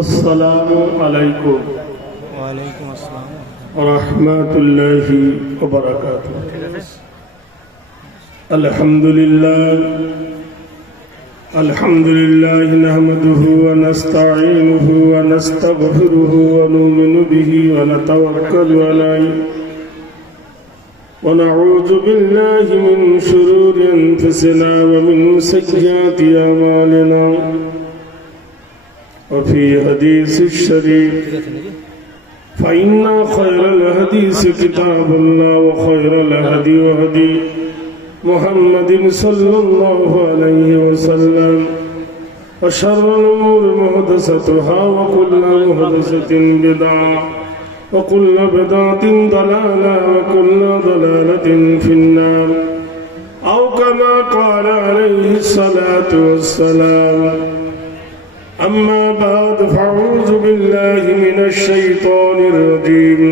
আসসালামু আলাইকুম ওয়ালাইকুম আসসালাম ওয়া রাহমাতুল্লাহি ওয়া বারাকাতুহু। আলহামদুলিল্লাহ নাহমাদুহু ওয়া নাস্তাঈনুহু ওয়া নাস্তাগফিরুহু ওয়া নু'মিনু বিহি ওয়া নাতাওয়াক্কালু আলাইহি ওয়া নাউযু বিল্লাহি মিন শুরুরি আনফুসিনা ওয়া মিন সাইয়্যাতি আমালিনা। وفي حديث الشريف فإن خير الحديث كتاب الله وخير الهدي هدي محمد صلى الله عليه وسلم وشر الأمور محدثاتها وكل محدثة بدعة وكل بدعة ضلالة وكل ضلالة في النار أو كما قال عليه الصلاة والسلام. أما بعد فأعوذ بالله من الشيطان الرجيم.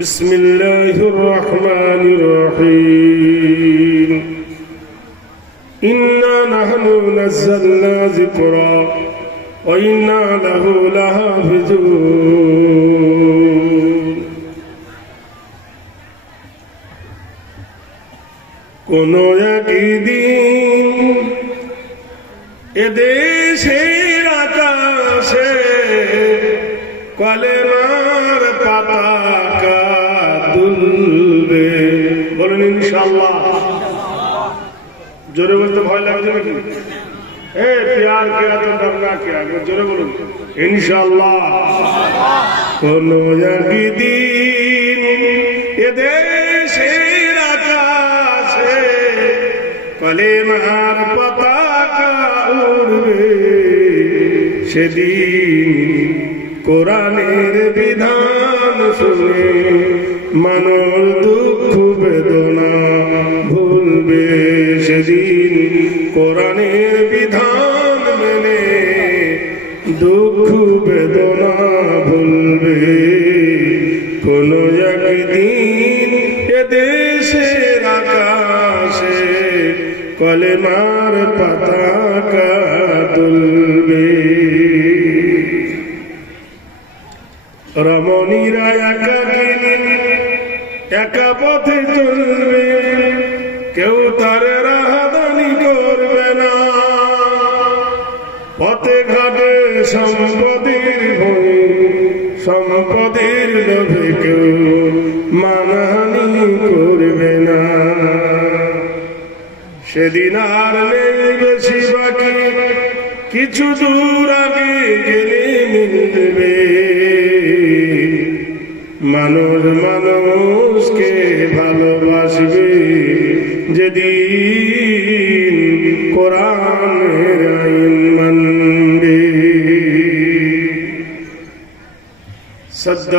بسم الله الرحمن الرحيم. إنا نحن نزلنا ذكرا وإنا له لحافظون. কোন একদিন এদেশের আকাশে কলেমার পতাকা দুলবে। বলেন ইনশাআল্লাহ। জোরে বলতে ভয় লাগছে নাকি? প্যার কিয়া তো ডরনা কিয়া, জোরে বলুন ইনশাআল্লাহ। কোন একদিন এদেশের আকাশে কলেমার পতাকা উড়বে, সেদিন কোরআনের বিধান শুনে মানব দুঃখ বেদনা ভুলবে। সেদিন কোরআনের বিধান মেনে দুঃখ বেদনা ভুলবে। কোন একদিন এদেশের আকাশে কলেমার পতাকা দুলবে। রমণীরা একাকিনী একা পথে চলবে, কেউ তার রাহাদানি করবে না। পথে ঘাটে সম্পদের ভয়ে সম্পদের লোভে কেউ মানহানি করবে না। সেদিন আর নেই বেশি বাকি, কিছু দূর আগে গেলে মিলবে। মানুষ মানুষকে ভালোবাসবে যেদিন কোরআনের আইন মানবে। সদ্য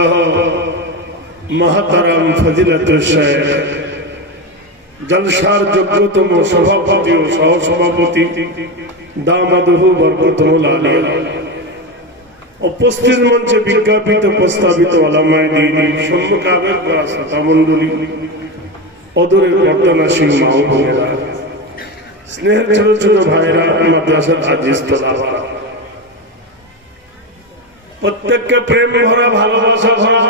মহতারাম ফজিলাতুল শেখ জলসার যোগ্যতম সভাপতি ও সহসভাপতি দামাদহু বরকতুল আলিয়া, উপস্থিত মঞ্চে বিজ্ঞাপিত প্রস্তাবিত ওলামায়ে দ্বীন, সম্মুখে আবেগ করা শ্রোতা মণ্ডলী, অদূরের বর্তনাসীন মা ও বোনেরা, স্নেহের ছোট ছোট ভাইরা, মাদ্রাসার আজিজ তোলাবারা, প্রত্যেককে প্রেম ভরা ভালোবাসা ভরা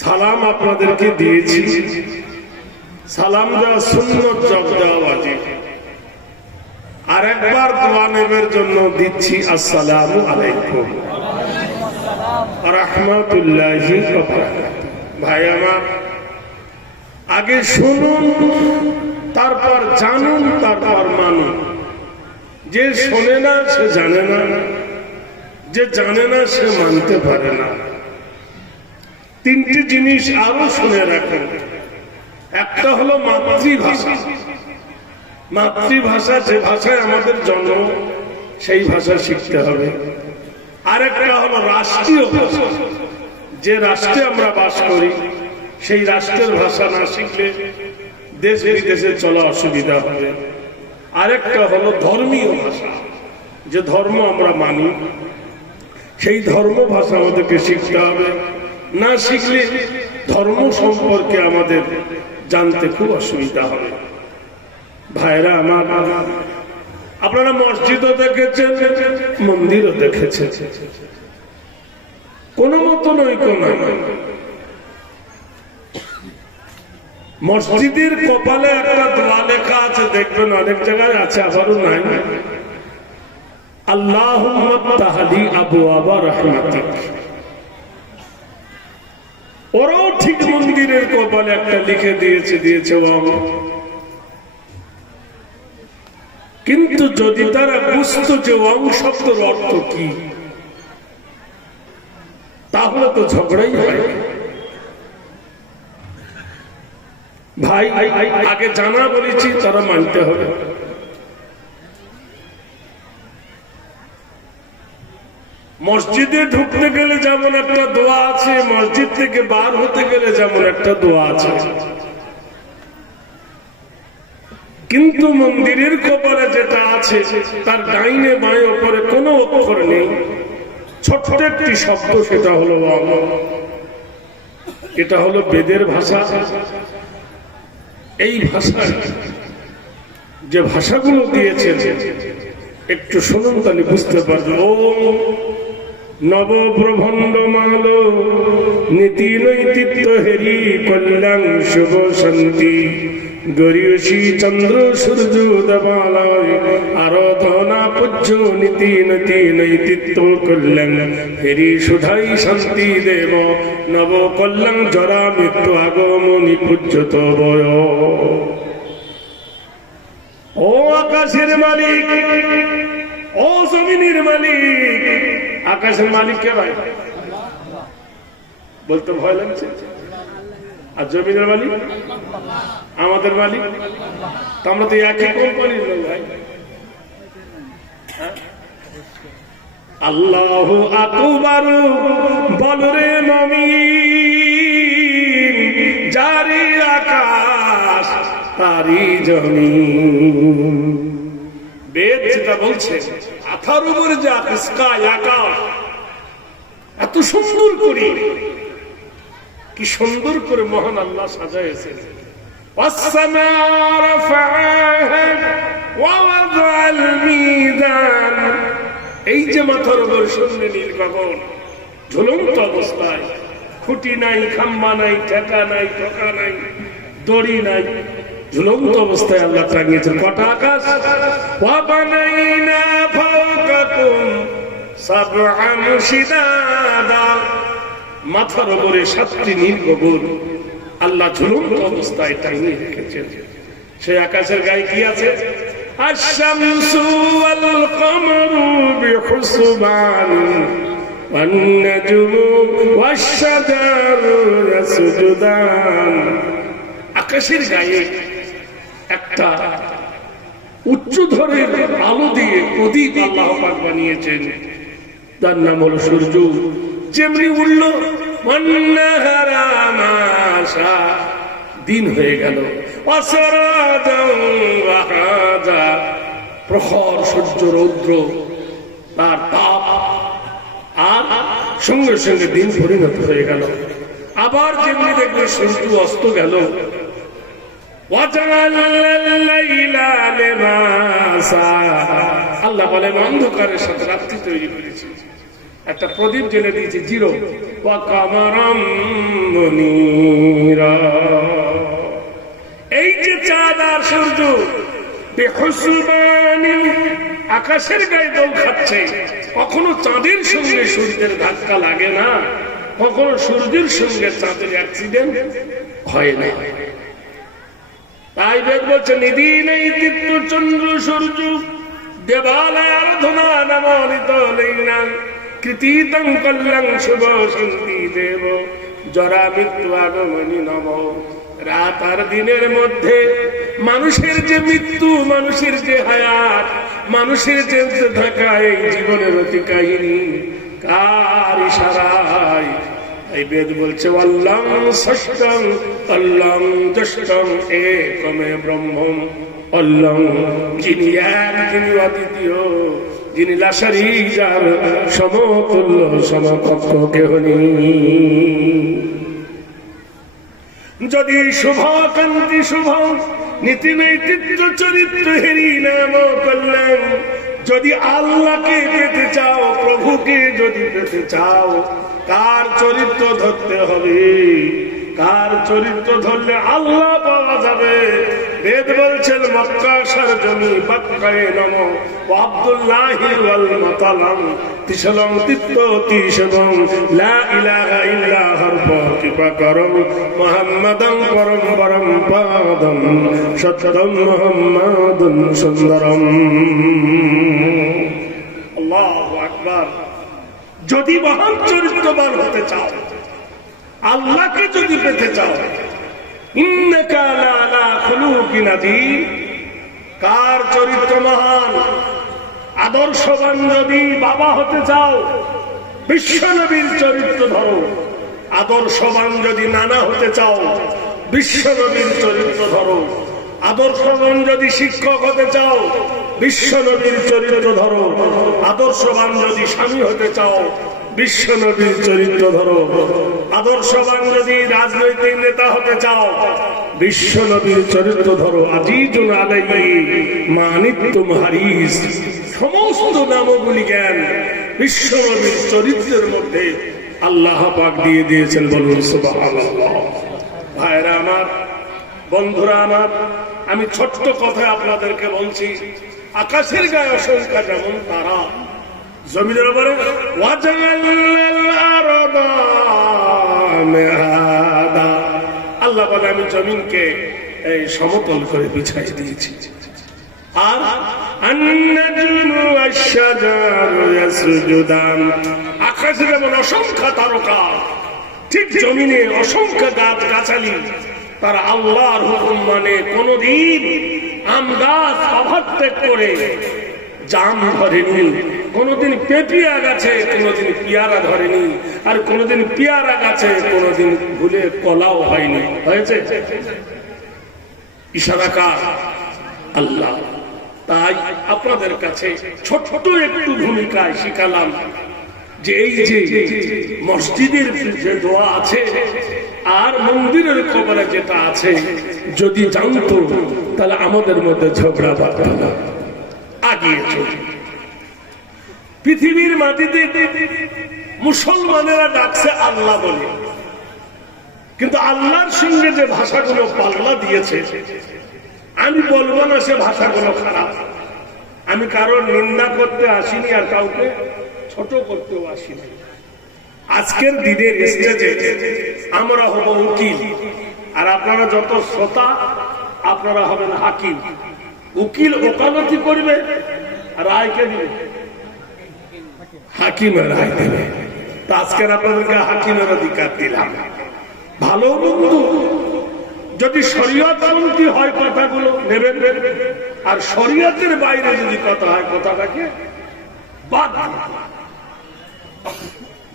সালাম আপনাদেরকে দিয়েছি। সালাম দেওয়া সুন্নত, জব দেওয়া ওয়াজিব। আর একবার দোয়া নেবের জন্য দিচ্ছি আসসালামু আলাইকুম ওয়া রাহমাতুল্লাহি ওয়া বারাকাতুহু। ভাই আমার, আগে শুনুন, তারপর জানুন, তারপর মানুন। যে শোনে না সে জানে না, যে জানে না সে মানতে পারে না। তিনটি জিনিস আরো শুনে রাখেন। একটা হলো মাতৃভাষা। মাতৃভাষা যে ভাষায় আমাদের জন্ম, সেই ভাষা শিখতে হবে। আরেকটা হলো রাষ্ট্রীয় ভাষা। যে রাষ্ট্রে আমরা বাস করি সেই রাষ্ট্রের ভাষা না শিখলে দেশ বিদেশে চলা অসুবিধা হবে। আরেকটা হলো ধর্মীয় ভাষা। যে ধর্ম আমরা মানি সেই ধর্ম ভাষা আমাদেরকে শিখতে হবে। না শিখলে ধর্ম সম্পর্কে আমাদের জানতে খুব অসুবিধা হবে। ভাইরা আমার, আপনারা মসজিদও দেখেছেন, মন্দিরও দেখেছেন, কোন মতো নৈক্য নয়। মসজিদের কপালে একটা দোয়া লেখা আছে, দেখবেন অনেক জায়গায় আছে, আবারও নাই, আল্লাহুম্মা তাহলি আবওয়াবা রাহমাতিক। ওরাও ঠিক মন্দিরের কপালে একটা লিখে দিয়েছে কিন্তু যদি তারা বুঝতো যে ওয়াং শব্দের অর্থ কি, তাহলে তো ঝগড়াই হয়। ভাই আগে জানা বলেছি, তারা মানতে হবে। মসজিদে ঢুকতে গেলে যেমন একটা দোয়া আছে, মসজিদ থেকে বার হতে গেলে যেমন একটা দোয়া আছে, কিন্তু মন্দিরের কপালে যেটা আছে তার ডাইনে বাঁয়ে ওপরে কোনো অক্ষর নেই, ছোট্ট একটি শব্দ, সেটা হলো ওয়াং। এটা হলো বেদের ভাষা। এই ভাষায় যে ভাষাগুলো দিয়েছে একটু শুনুন, তাহলে বুঝতে পারবে। ওম নবপ্রভণ্ড মালো নীতি নৈতিত্ব হেরি কল্যাণ শুভ শান্তি গরিয়সী চন্দ্র সূর্য দেবালয় আরাধনা পূজ্য নীতি নতি নৈতিত্ব কল্যাণ হেরি সুধাই শান্তি দেব নব কল্যাণ জরা মৃত্যু আগমনী পূজ্যত বয়। ও আকাশের মালিক, ও জমিনের মালিক। আকাশের মালিক কে ভাই? বলতে ভয় লাগছে। আর জমিনের মালিক? আমাদের মালিক। তো আমরা তো একই কোম্পানির লোক ভাই। আল্লাহু আকবার বল রে মুমিন, জারি আকাশ তারি জমিন। বেদ যেটা বলছে, আথার উপরে যে আকাশ, এত সুন্দর করে, কি সুন্দর করে মহান আল্লাহ সাজাইছে। এই যে মাথার উপর শূন্য নীল গগন, ঝুলন্ত অবস্থায়, খুঁটি নাই, খাম্বা নাই, ঠেকা নাই, ঠোকা নাই, দড়ি নাই, ঝুলন্ত অবস্থায় আল্লাহ টাঙিয়েছেন। কটা আকাশ? মাথার উপরে 7টি নীল গগন আল্লাহ ঝুলন্ত অবস্থায় টাঙিয়ে রেখেছেন। সেই আকাশের গায়ে কি আছে? আশ-শামসু ওয়াল কমারু বিহুসবান ওয়ান নাজমু ওয়াশ-শাজারু ইয়াসজুদান। আকাশের গায়ে একটা উচ্চ ধরনের আলো দিয়ে প্রদীপ আল্লাহ পাক বানিয়েছেন, তার নাম হলো সূর্য। যেমনি উঠল দিন হয়ে গেল, প্রখর সূর্য রৌদ্র, তার তাপ, আর সঙ্গে সঙ্গে দিন পরিণত হয়ে গেল। আবার যেমনি দেখবে সূর্য অস্ত গেল। আল্লাহ বলেন অন্ধকারের সাথে রাত্রি তৈরি করেছি, একটা প্রদীপ জেলে দিয়েছে, জিরো। এই যে চাঁদ আর সূর্য আকাশের গায়ে দোল খাচ্ছে, কখনো চাঁদের সঙ্গে সূর্যের ধাক্কা লাগে না, কখনো সূর্যের সঙ্গে চাঁদের অ্যাক্সিডেন্ট হয় না। তাই বেদ বলছে নিধি নেই তীর্থ চন্দ্র সূর্য দেবালয় আরাধনা নমনিত লীনা কৃতিতং কল্যাণ শুভ শান্তি দেব জরা মৃত্যু আগমনী নব। রাত আর দিনের মধ্যে মানুষের যে মৃত্যু, মানুষের যে হায়াত, মানুষের যে থাকা, এই জীবনের অতি কাহিনী কার ইশারায়? এই বেদ বলছে অল্লং ষষ্ঠং অল্লং জ্যেষ্ঠং একমে ব্রহ্মম। অল্লং যিনি এক, যিনি অদ্বিতীয়, যিনি লাশারি, যার সমতুল্য সমকক্ষ কেহ নেই। যদি শুভ কান্তি শুভ নীতি নৈতিত্ব চরিত্রহীন নাম করলেন। যদি আল্লাহকে পেতে চাও, প্রভুকে যদি পেতে চাও, কার চরিত্র ধরতে হবে? কার চরিত্র ধরলে আল্লাহ পাওয়া যাবে? বেদ বলছেন মক্কা সরজমি বাক্কায়ে নমঃ ওয়া আব্দুল্লাহি ওয়াল মাতালাম তিসলং তিত্ত তিসবং লা ইলাহা ইল্লা হারফ কিবা করম মুহাম্মাদান পরম পরম পাদম সত্যম মুহাম্মাদুন সুন্দরম। আল্লাহু আকবার। যদি মহান চরিত্রবান হতে চাও, আল্লাহকে যদি পেতে চাও, ইন্নাকা লাআলা খুলুকিন আযীম, কার চরিত্র মহান আদর্শবান যদি বাবা হতে চাও, বিশ্বনবীর চরিত্র ধরো। আদর্শবান যদি নানা হতে চাও, বিশ্বনবীর চরিত্র ধরো। আদর্শবান যদি শিক্ষক হতে চাও, বিশ্বনবীর চরিত্র ধরো। আদর্শবান যদি স্বামী হতে চাও, বিশ্বনবীর চরিত্র ধরো। আদর্শবান যদি রাজনৈতিক নেতা হতে চাও, বিশ্বনবীর চরিত্র ধরো। আজিজুন আলাইহি মা আনিতুম হারিস, সমস্ত নামগুলি জ্ঞান বিশ্বনবীর চরিত্রের মধ্যে আল্লাহ পাক দিয়ে দিয়েছেন। বলুন সুবহানাল্লাহ। ভাইরা আমার, বন্ধুরা আমার, আমি ছোট্ট কথায় আপনাদেরকে বলছি, আকাশের গায়ে অসংখ্য যেমন তারা, জমিনের উপরে আল্লাহ বলে আমি জমিনকে এই সমতল করে বিছাই দিয়েছি। আর আকাশে যেমন অসংখ্য তারকা, ঠিক জমিনে অসংখ্য গাছ গাছালি, তারা আল্লাহর হুকুম মানে কোনদিন আম গাছ অভাত্যাগ করে জাম ধরেনি, কোনদিন পেপিয়া গাছে কোনদিন পিয়ারা ধরেনি, আর কোনদিন পিয়ারা গাছে কোনদিন ভুলে কলাও হয়নি। হয়েছে? ইশারা কার? আল্লাহ। তাই আপনাদের কাছে ছোট্ট একটু ভূমিকায় শিখালাম যে এই যে মসজিদের যে দোয়া আছে আর মন্দিরের কবরে যেটা আছে, যদি জানতো তাহলে আমাদের মধ্যে ঝগড়া বাঁধত না, আগিয়ে চলবে। পৃথিবীর মাটিতে মুসলমানেরা ডাকছে আল্লাহ বলে, কিন্তু আল্লাহর সঙ্গে যে ভাষাগুলো পাল্লা দিয়েছে, আমি বলবো না সে ভাষাগুলো খারাপ। আমি কারোর নিন্দা করতে আসিনি, আর কাউকে ছোট করতেও আসিনি। আজকের দিনের স্টেজে আমরা হব উকিল, আর আপনারা যত শ্রোতা আপনারা হবেন হাকিম। উকিল ওকালতি করবে, রায়কে দিবে হাকিমের রায় দেবে। তো আজকের আপনাদেরকে হাকিমের অধিকার দিলাম। ভালো বন্ধু যদি শরীয়তপন্থী হয় কথাগুলো নেবেন, আর শরীয়তের বাইরে যদি কথা হয় কথাটাকে বাদ।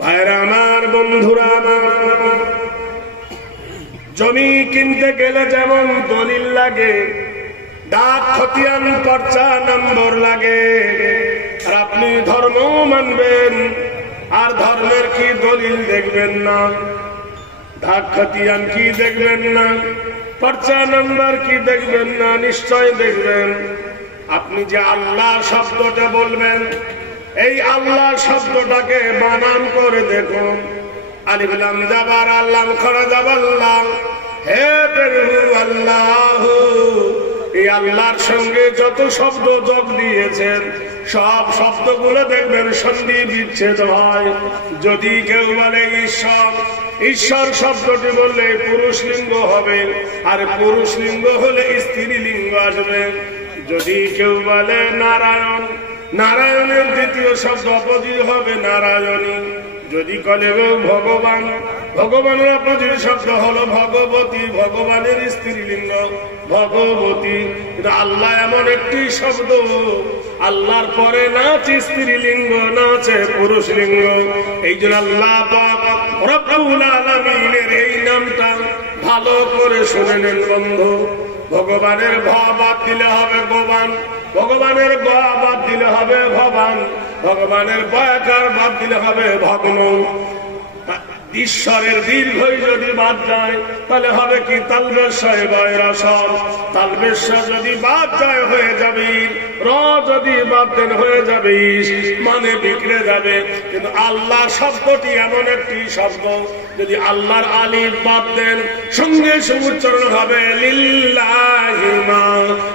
ভাইরা আমার, বন্ধুরা আমার, জমি কিনতে গেলে যেমন দলিল লাগে, ডাক খতিয়ান পর্চা নম্বর লাগে, আর আপনি ধর্ম মানবেন আর ধর্মের কি দলিল দেখবেন না, ডাক খতিয়ান কি দেখবেন না, পর্চা নম্বর কি দেখবেন না? নিশ্চয় দেখবেন। আপনি যে আল্লাহ শব্দটা বলবেন, এই আল্লাহ শব্দটাকে বানান করে দেখুন। আলিফ লাম জাবার আল্লাহ খরা জাবাল্লাহ, হে প্রভু আল্লাহ। এই আল্লাহর সঙ্গে যত শব্দ যোগ দিয়েছেন সব শব্দগুলো দেখবেন সন্ধি বিচ্ছেদ হয়। যদি কেউ বলে ঈশ্বর, ঈশ্বর শব্দটি বললে পুরুষ লিঙ্গ হবে, আর পুরুষ লিঙ্গ হলে স্ত্রী লিঙ্গ আসবে। যদি কেউ বলে নারায়ণ, নারায়ণের দ্বিতীয় শব্দ অপোজিট হবে নারায়ণী। যদি বলে ভগবান, ভগবানের অপোজিট শব্দ হলো ভগবতী, ভগবানের স্ত্রীলিঙ্গ ভগবতী। কিন্তু আল্লাহ এমন একটি শব্দ, আল্লাহর পরে না আছে স্ত্রীলিঙ্গ না আছে পুরুষ লিঙ্গ। এই জন্য আল্লাহ পাক রব্বুল আলামিনের এই নামটা ভালো করে শুনে নেন বন্ধু। ভগবানের ভ বাদ দিলে হবে ভগবান, ভগবানের গ বাদ দিলে হবে ভবান, ভগবানের বয়াকার বাদ দিলে হবে ভগ্ন। ঈশ্বরের দীর্ঘই যদি বাদ যায় তাহলে হবে কি তালবেশ তালবেশ যদি বাদ যায় হয়ে যাবে র, যদি বাদ দেন হয়ে যাবে মানে বিগড়ে যাবে। কিন্তু আল্লাহ শব্দটি এমন একটি শব্দ, যদি আল্লাহর আলিফ বাদ দেন সঙ্গে সঙ্গে উচ্চারণ হবে লিল্লাহি মা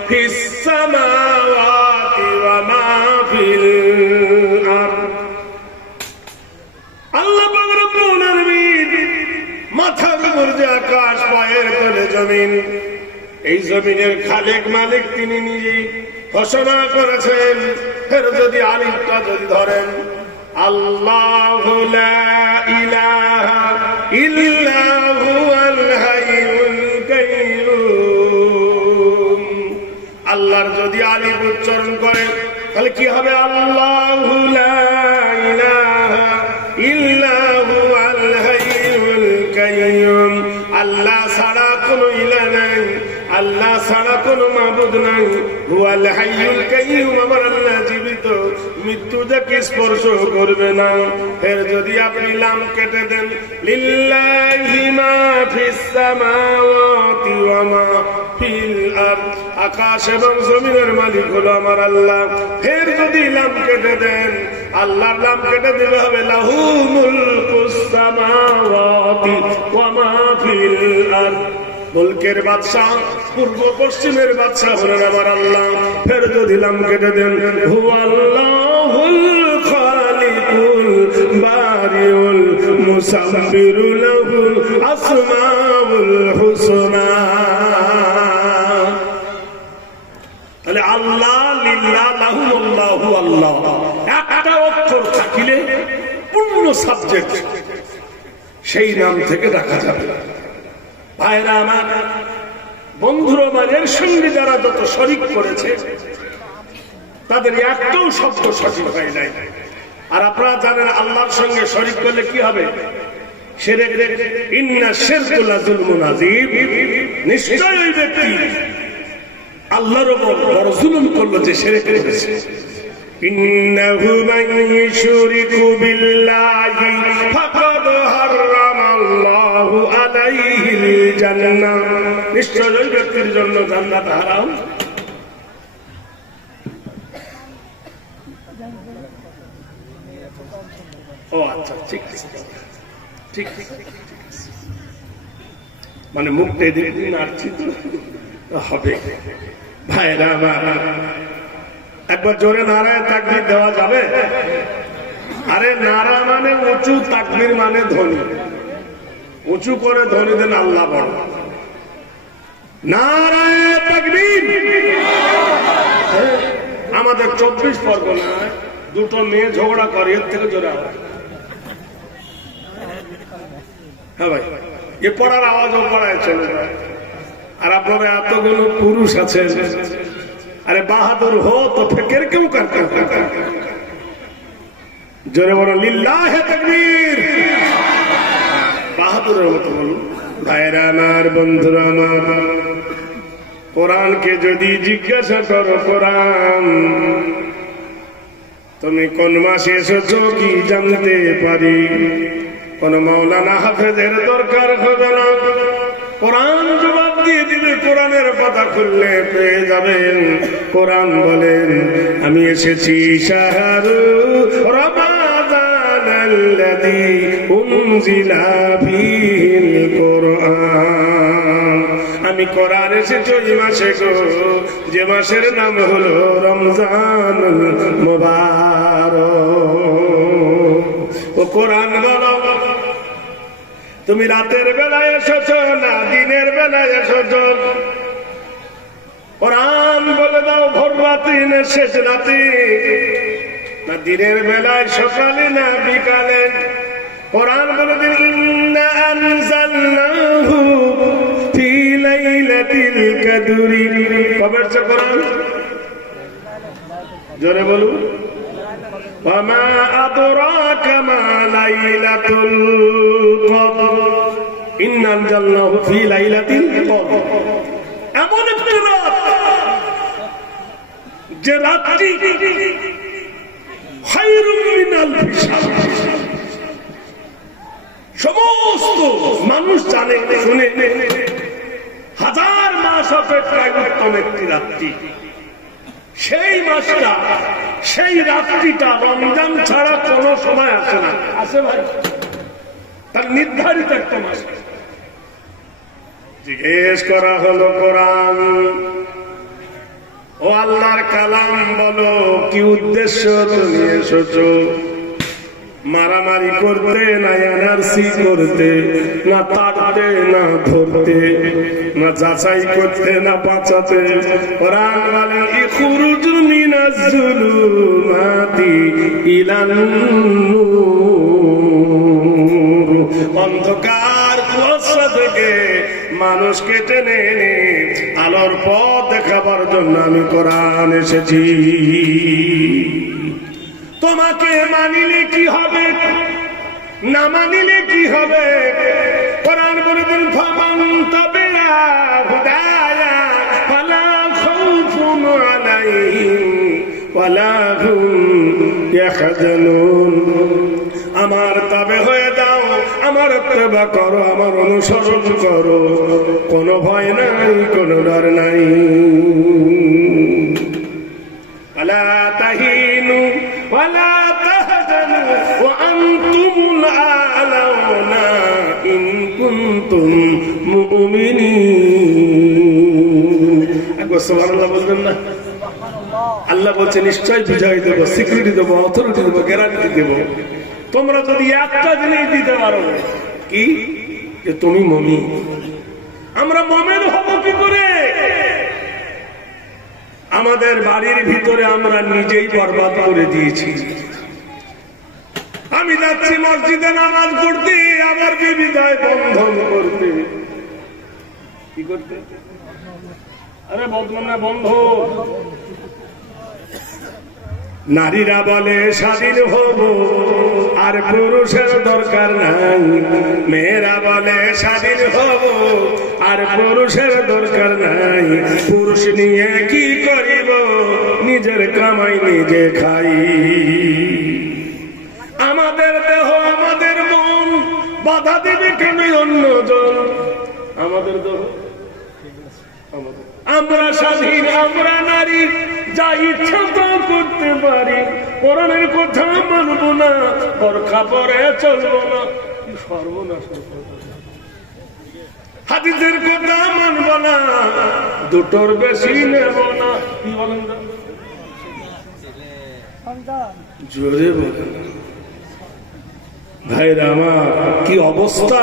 ফিস সামাওয়াতি ওয়া মা ফিল আরদ। আল্লাহ পাক রব্বুল আলামিন মাথার উপর যে আকাশ, পায়ের তলে জমিন, এই জমিনের খালেক মালিক তিনি নিজেই ঘোষণা করেছেন। ফের যদি আলিফটা যদি ধরেন আল্লাহু লা ইলাহা ইল্লা হুয়াল হাইয়ুল কাইয়্যুম, আল্লাহর যদি আলিফ উচ্চারণ করেন তাহলে কি হবে? আল্লাহু লা ইলাহা ইল্লা হুয়াল হাইয়ুল কাইয়্যুম, আল্লাহ ছাড়া কোনো ইলাহ নাই, আল্লাহ ছাড়া কোনো মাবুদ নাই। হুয়াল হাইয়ুল কাইয়্যুম, আমার আল্লাহ জীবিত, মৃত্যু যাকে স্পর্শ করবে না। এর যদি আপনি লাম কেটে দেন লিল্লাহি মা ফিস সামাওয়াতি ওয়া মা ফিল আরদ, আকাশ এবং জমিনের মালিক হলো আমার আল্লাহ। ফের যদি লাম কেটে দেন, আল্লাহর নাম কেটে দিলে হবে লাহু মুলকুস সামাওয়াতি ওয়া মা ফিল আরদ, মুলকের বাদশা, পূর্ব পশ্চিমের বাদশা হলেন আমার আল্লাহ। ফের যদি নাম কেটে দেন হুয়াল্লাহুল খালিকুল বারিউল মুসাব্বিরু লাহুল আসমাউল হুসনা, তাহলে আল্লাহ লিল্লাহ লাহু আল্লাহু আল্লাহ একটা অক্ষর থাকিলে পূর্ণ সাবজেক্ট সেই নাম থেকে রাখা যাবে। ভাইরা আমার, বন্ধুরা আমার, এর সঙ্গে যারা যত শরীক করেছে তাদের একটাও শব্দ সঠিক হয় নাই। আর আপনারা জানেন আল্লাহর সঙ্গে শরীক করলে কি হবে? শিরক। ইন্না শিরকা লাযুলমুন আযীম, নিশ্চয় ওই ব্যক্তি আল্লাহর উপর বড় জুলুম করলো যে শিরক করেছে। ইন্নাহু মান ইউশরিকু বিল্লাহি ফাকাদ হারামাল্লাহু আলাইহিল জান্নাহ, নিশ্চয় ওই ব্যক্তির জন্য জান্নাত হারাম। ও আচ্ছা, ঠিক ঠিক ঠিক, মানে মুখটা এদিকে দিন আসছি তো হবে। ভাইরা আমার, একবার জোরে নারায় তাকবীর দেওয়া যাবে? আরে নারা মানে উঁচু, তাকবীর মানে ধ্বনি। উঁচু করে ধ্বনি দেন আল্লাহ বড়। নারায় তাকবীর। আমাদের 24 পরগনায় দুটো মেয়ে ঝগড়া করে, এর থেকে জোরে আওয়াজ। হ্যাঁ ভাই, এ পড়ার আওয়াজও পড়ায় চলে যায়। আর আপনারা এতগুলো পুরুষ আছেন, আরে বাহাদুর হো তো ফিকির কেউ করতে? জোরে বলো লিল্লাহি তাকবীর। বাহাদুরের মতো বলুন। ভাইরা আমার, বন্ধুরা আমার, কোরআনকে যদি জিজ্ঞাসা করো, কোরআন তুমি কোন মাসে এসেছো কি জানতে পারি? কোন মাওলানা হাফেজের দরকার হবে না। কোরআন জবাব দিয়ে দিলে, কোরআনের পাতা খুললে পেয়ে যাবেন। কোরআন বলেন আমি এসেছি শাহরু রমাদানাল্লাযী উনজিলা ফীহিল কোরআন, আমি কোরআন এসেছি ওই মাসে গো, যে মাসের নাম হলো রমজানুল মুবারক। ও কোরআন বলো, তুমি রাতের বেলায় এসেছো না দিনের বেলায় এসেছো? কোরআন বলে দাও ভোর রাতে না শেষ রাতে, না দিনের বেলায় সকালে না বিকালে? কোরআন বলে দিন ইন্না আনজালনাহু ফি লাইলাতিল কদরি, কবে এসেছে কোরআন? জোরে বলুন। ওয়ামা আদরাকা মা লাইলাতুল কদর, ইন্না আনজালনাহু ফি লাইলাতিল কদর, এমন একটি রাত যে রাতটি খায়রুম মিন আলফি শাহর, সমস্ত মানুষ জানে শুনে হাজার মাস অপেক্ষায় উত্তম একটি রাত্রি, সেই মাসটা সেই রাত্রিটা রমজান ছাড়া কোনো সময় আসে না। আসে ভাই? তার নির্ধারিত একটা মাস। জিজ্ঞেস করা হলো কোরআন, ও আল্লাহর কালাম বলো কি উদ্দেশ্য তুমি এসেছো? মারামারি করতে না এনআরসি করতে না তাড়তে না ধরতে না যাচাই করতে না বাঁচাতে? কোরআন বলেন ইখরুজু মিনাজ যুলুমাতি ইলান নূর, অন্ধকার কুয়াশা থেকে মানুষকে টেনে এনে আলোর পথ দেখাবার জন্য আমি কোরআন এসেছি। তোমাকে মানিলে কি হবে, না মানিলে কি হবে? কোরআন বলেন ফামান তাবিআ হুদায়া ফালা খাউফুন আলাইহিম ওয়ালা হুম ইয়াহজানুন। আমার তাবে হয়ে যাও, আমার ইত্তেবা করো, আমার অনুসরণ করো, কোনো ভয় নাই, কোনো ডর নাই। ওয়ালা তাহিনু ওয়ালা তাহজানু ওয়া আনতুমুল আ'লাউনা ইন কুনতুম মুমিনিন। একবার সুবহানাল্লাহ বলবেন না? আল্লাহ বলছে নিশ্চয় বিজয় দেব, সিকিউরিটি দেবো, অথরিটি দেবো, গ্যারান্টি দেবো। তোমরা যদি একটা জিনিস দিতে পারো, কি? যে তুমি মুমিন। আমরা মুমিন হব কি করে? আমাদের বাড়ির ভিতরে আমরা নিজেই বরবাদ করে দিয়েছি। আমি যাচ্ছি মসজিদে নামাজ পড়তে, আবার বিবি যায় বন্ধন করতে। কি করতে? আরে বদনামে বন্ধ। নারীরা বলে স্বাধীন হব, আর পুরুষের দরকার নাই। মেয়েরা বলে স্বাধীন হব, আর পুরুষের দরকার নাই। পুরুষ নিয়ে কি করিব, নিজের কামাই নিজে খাই। আমাদের দেহ আমাদের মন, বাধা দেবে কেন অন্যজন? আমাদের দেহ আমরা স্বাধীন, আমরা নারী, যা ইচ্ছা তা করতে পারি। কোরআনের কথা মানব না, বরখা পরে চলবো না, সর্বনাশ। হাদিসের কথা মানব না, দুটোর বেশি নেব না। কি বলেন? জোরে বলেন ভাইরা আমার, কি অবস্থা,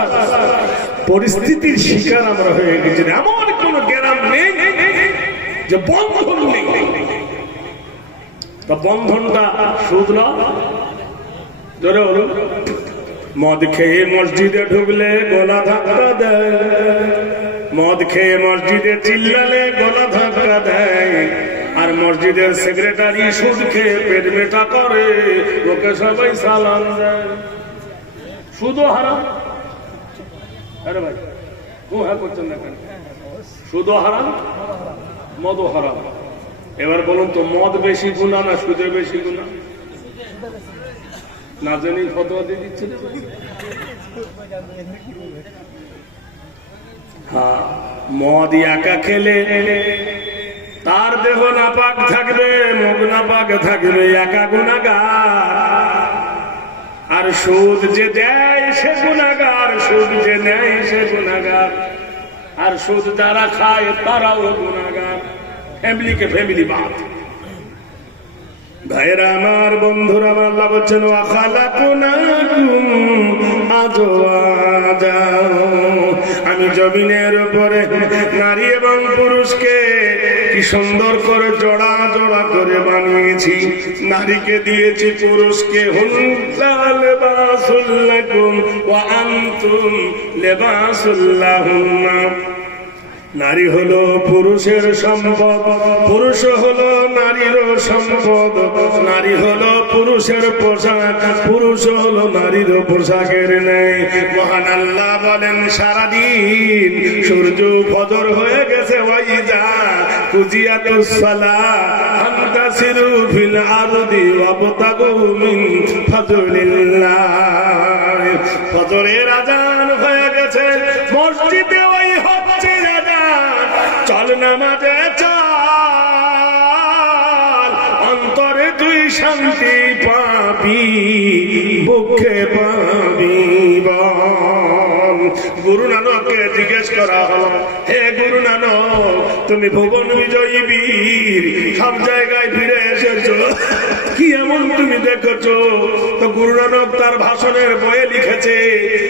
পরিস্থিতির শিকার আমরা হয়ে গেছি। এমন কোন গ্রাম নেই যে বন্ধন নেই। বন্ধনটা সুদ না, ধরে হলো মদ খেয়ে মসজিদে ঢুকলে গলা ধাক্কা দেয়, মদ খেয়ে মসজিদে চিল্লালে গলা ধাক্কা দেয়, আর মসজিদের সেক্রেটারি সুদ খেয়ে পেট মেটা করে, লোকে সবাই সালাম দেয়। সুদও হারাম। আরে ভাই হ্যাঁ করছেন না কেন? সুদও হারাম, মদও হারাম। এবার বলুন তো, মদ বেশি গুনাহ না সুদে বেশি গুনাহ? না জানি ফতোয়া দিয়ে দিচ্ছে। হ্যাঁ, মদ একা খেলে তার দেহ নাপাক থাকবে, মুখ নাপাক থাকবে, একা গুনাহগার। আর সুদ যে দেয় সে গুনাহগার, সুদ যে নেয় সে গুনাহগার। আর সুদ যারা খায় তারাও গুনাহগার। ফ্যামিলিকে ফ্যামিলি বাদ। ভাইরা আমার, বন্ধুরা আমার, আল্লাহ বলছেন ওয়া খালাকুনাকুম আজওয়াজা, আমি জমিনের উপরে নারী এবং পুরুষকে কি সুন্দর করে জোড়া জোড়া করে বানিয়েছি। নারীকে দিয়েছি পুরুষকে, হুন্না লিবাসুল লাকুম ওয়া আনতুম লিবাসুল লাহুন্না। নারী হলো পুরুষের সম্পদ, পুরুষ হলো নারীরও সম্পদ। নারী হলো পুরুষের পোশাক, পুরুষ হলো নারীরও পোশাকের নেই। মহান আল্লাহ বলেন সারাদিন সূর্য ফজর হয়ে গেছে, ওয়াইজা কুজিয়াতুস সালাহ ফান্তাসিরু ফিল আরদি ওয়াবতাগু মিন ফাদলিল্লাহ। ফজরের আযান হয়ে গেছে, মুখে পাবি বল। গুরু নানককে জিজ্ঞেস করা হলো, হে গুরু নানক, তুমি ভুবন বিজয়ী বীর, সব জায়গায় ফিরে এসেছো, কি এমন তুমি দেখেছো? তো গুরু নানক তার ভাষণের বইয়ে লিখেছে,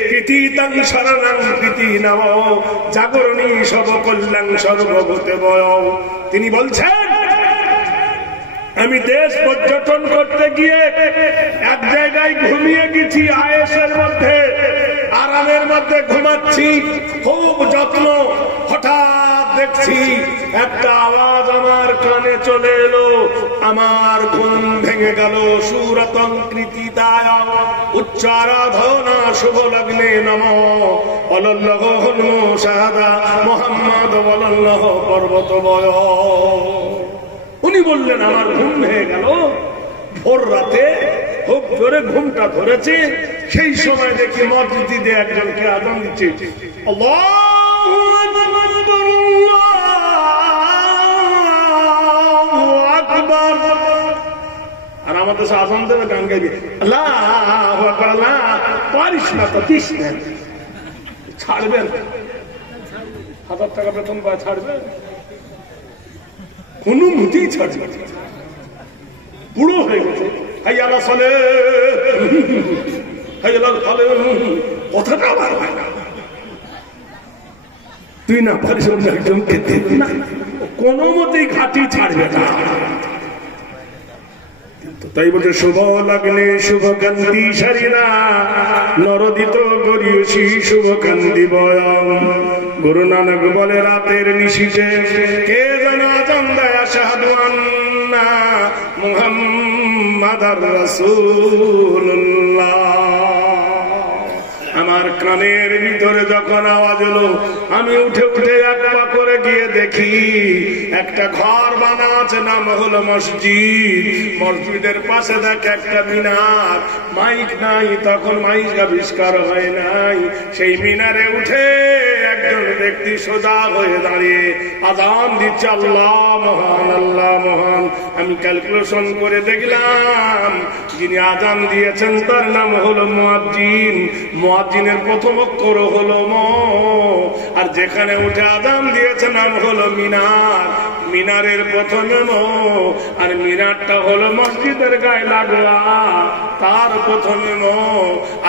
কৃতি তাং শরণাং কৃতি নাম জাগরণী সব কল্যাণ সর্বভূতে বয়। তিনি বলছেন, আমি দেশ পর্যটন করতে গিয়ে এক জায়গায় ঘুমিয়ে গেছি, আয়েশের মধ্যে আরামের মধ্যে ঘুমাচ্ছি, খুব যত্ন। হঠাৎ দেখছি একটা আওয়াজ আমার কানে চলে এলো, আমার ঘুম ভেঙে গেল। সুরতং কৃতিদায় উচ্চ আরাধনা শুভ লগ্নে নম অলল্লহ হনু শাহাদা মোহাম্মদ অলল্লহ পর্বত বয়। উনি বললেন, আমার ঘুম ভেঙে গেল, ভোর রাতে খুব জোরে ঘুমটা ধরেছে। সেই সময় দেখি মসজিদে একজনকে আযান দিচ্ছে, আল্লাহু আকবার, আল্লাহু আকবার। আর আমাদের আযান দেবে, গান গাইবে, আল্লাহু আকবার। আল্লাহ পারিস না তো, দিস না, ছাড়বেন 1000 টাকা বেতন পায়, ছাড়বেন? কোনো মতেই ছাড়বে, বুড়ো হয়ে গেছে। হাইয়ালা চলে, হাইয়ালা চলে, কথাটা আবার হয় না। তুই না পারিস একজনকে দেখবি না, কোনো মতেই ঘাটি ছাড়বে না। তাই বলছে, শুভ লগ্নে শুভ কান্তি সারিরা নরদিত গরিয়সী শুভ কান্তি বয়ম। গুরু নানক বলে, রাতের নিশিতে কে যেন আযান দেয়, আশহাদু আন্না মুহাম্মাদার রাসূলুল্লাহ। আমার কানের ভিতরে যখন আওয়াজ এলো, আমি উঠে উঠে এক পা করে গিয়ে দেখি একটা ঘর বানা আছে, নাম হলো মসজিদ। মসজিদের পাশে দেখে একটা মিনার, মাইক নাই, তখন মাইক আবিষ্কার হয় নাই। সেই মিনারে উঠে একজন ব্যক্তি সোজা হয়ে দাঁড়িয়ে আযান দিচ্ছে, আল্লাহ মহান, আল্লাহ মহান। আমি ক্যালকুলেশন করে দেখলাম, যিনি আযান দিয়েছেন তার নাম হলো মুয়াজ্জিন। মুয়াজ্জিনের প্রথম অক্ষর হলো ম, আর যেখানে উঠে আযান দিয়েছে নাম হলো মিনার। মিনারের প্রথমে ম, আর মিনারটা হলো মসজিদের গায়ে লাগা, তার প্রথমে ম।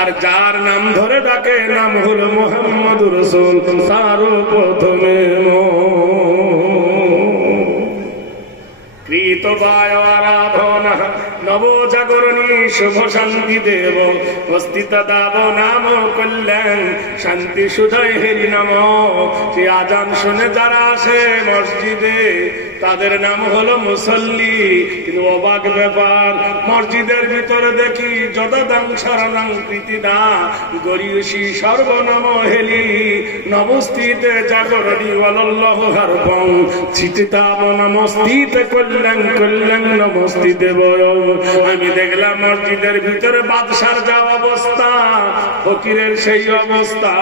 আর যার নাম ধরে ডাকে নাম হলো মুহাম্মদুর রাসূল, তারও প্রথমে ম। কৃতবায় আরাধনা নব জাগরণী শুভ শান্তি দেব অস্তিত দাব নাম কল্যাণ শান্তি সুদয় হেরি নাম। সে আযান শুনে যারা আসে মসজিদে, তাদের নাম হলো মুসল্লি। কিন্তু অবাক ব্যাপার, মসজিদের ভিতরে দেখি যদাদাং শরণাং প্রীতিদা গরিয়সী সর্বনাম হেলি নমস্তিতে জাগরণী ওয়াল্লাহ হারবং চিতিতাম নমস্তিতে কল্যাণ কল্যাণ নমস্তিতে বয়। আমি দেখলাম মসজিদের ভিতরে বাদশার যা অবস্থা, ফকিরের সেই অবস্থা।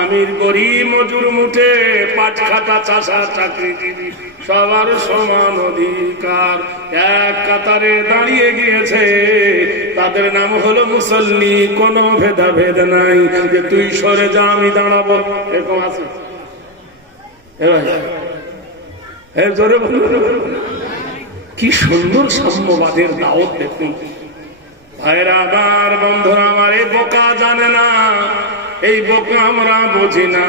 আমির গরিব মজুর মুঠে পাট খাটা চাষা চাকরিজীবী সবার সমান অধিকার এক কাতারে দাঁড়িয়ে গিয়েছে। তাদের নাম হলো মুসল্লি, কোনো ভেদাভেদ নাই যে তুই সরে যা আমি দাঁড়াবো, এরকম আছে? জোরে বলুন, কি সুন্দর সাম্যবাদের দাওয়াত দেখুন। ভাইরা আমার, বন্ধুরা আমার, এই বোকা জানে না, এই বোকা আমরা বুঝি না।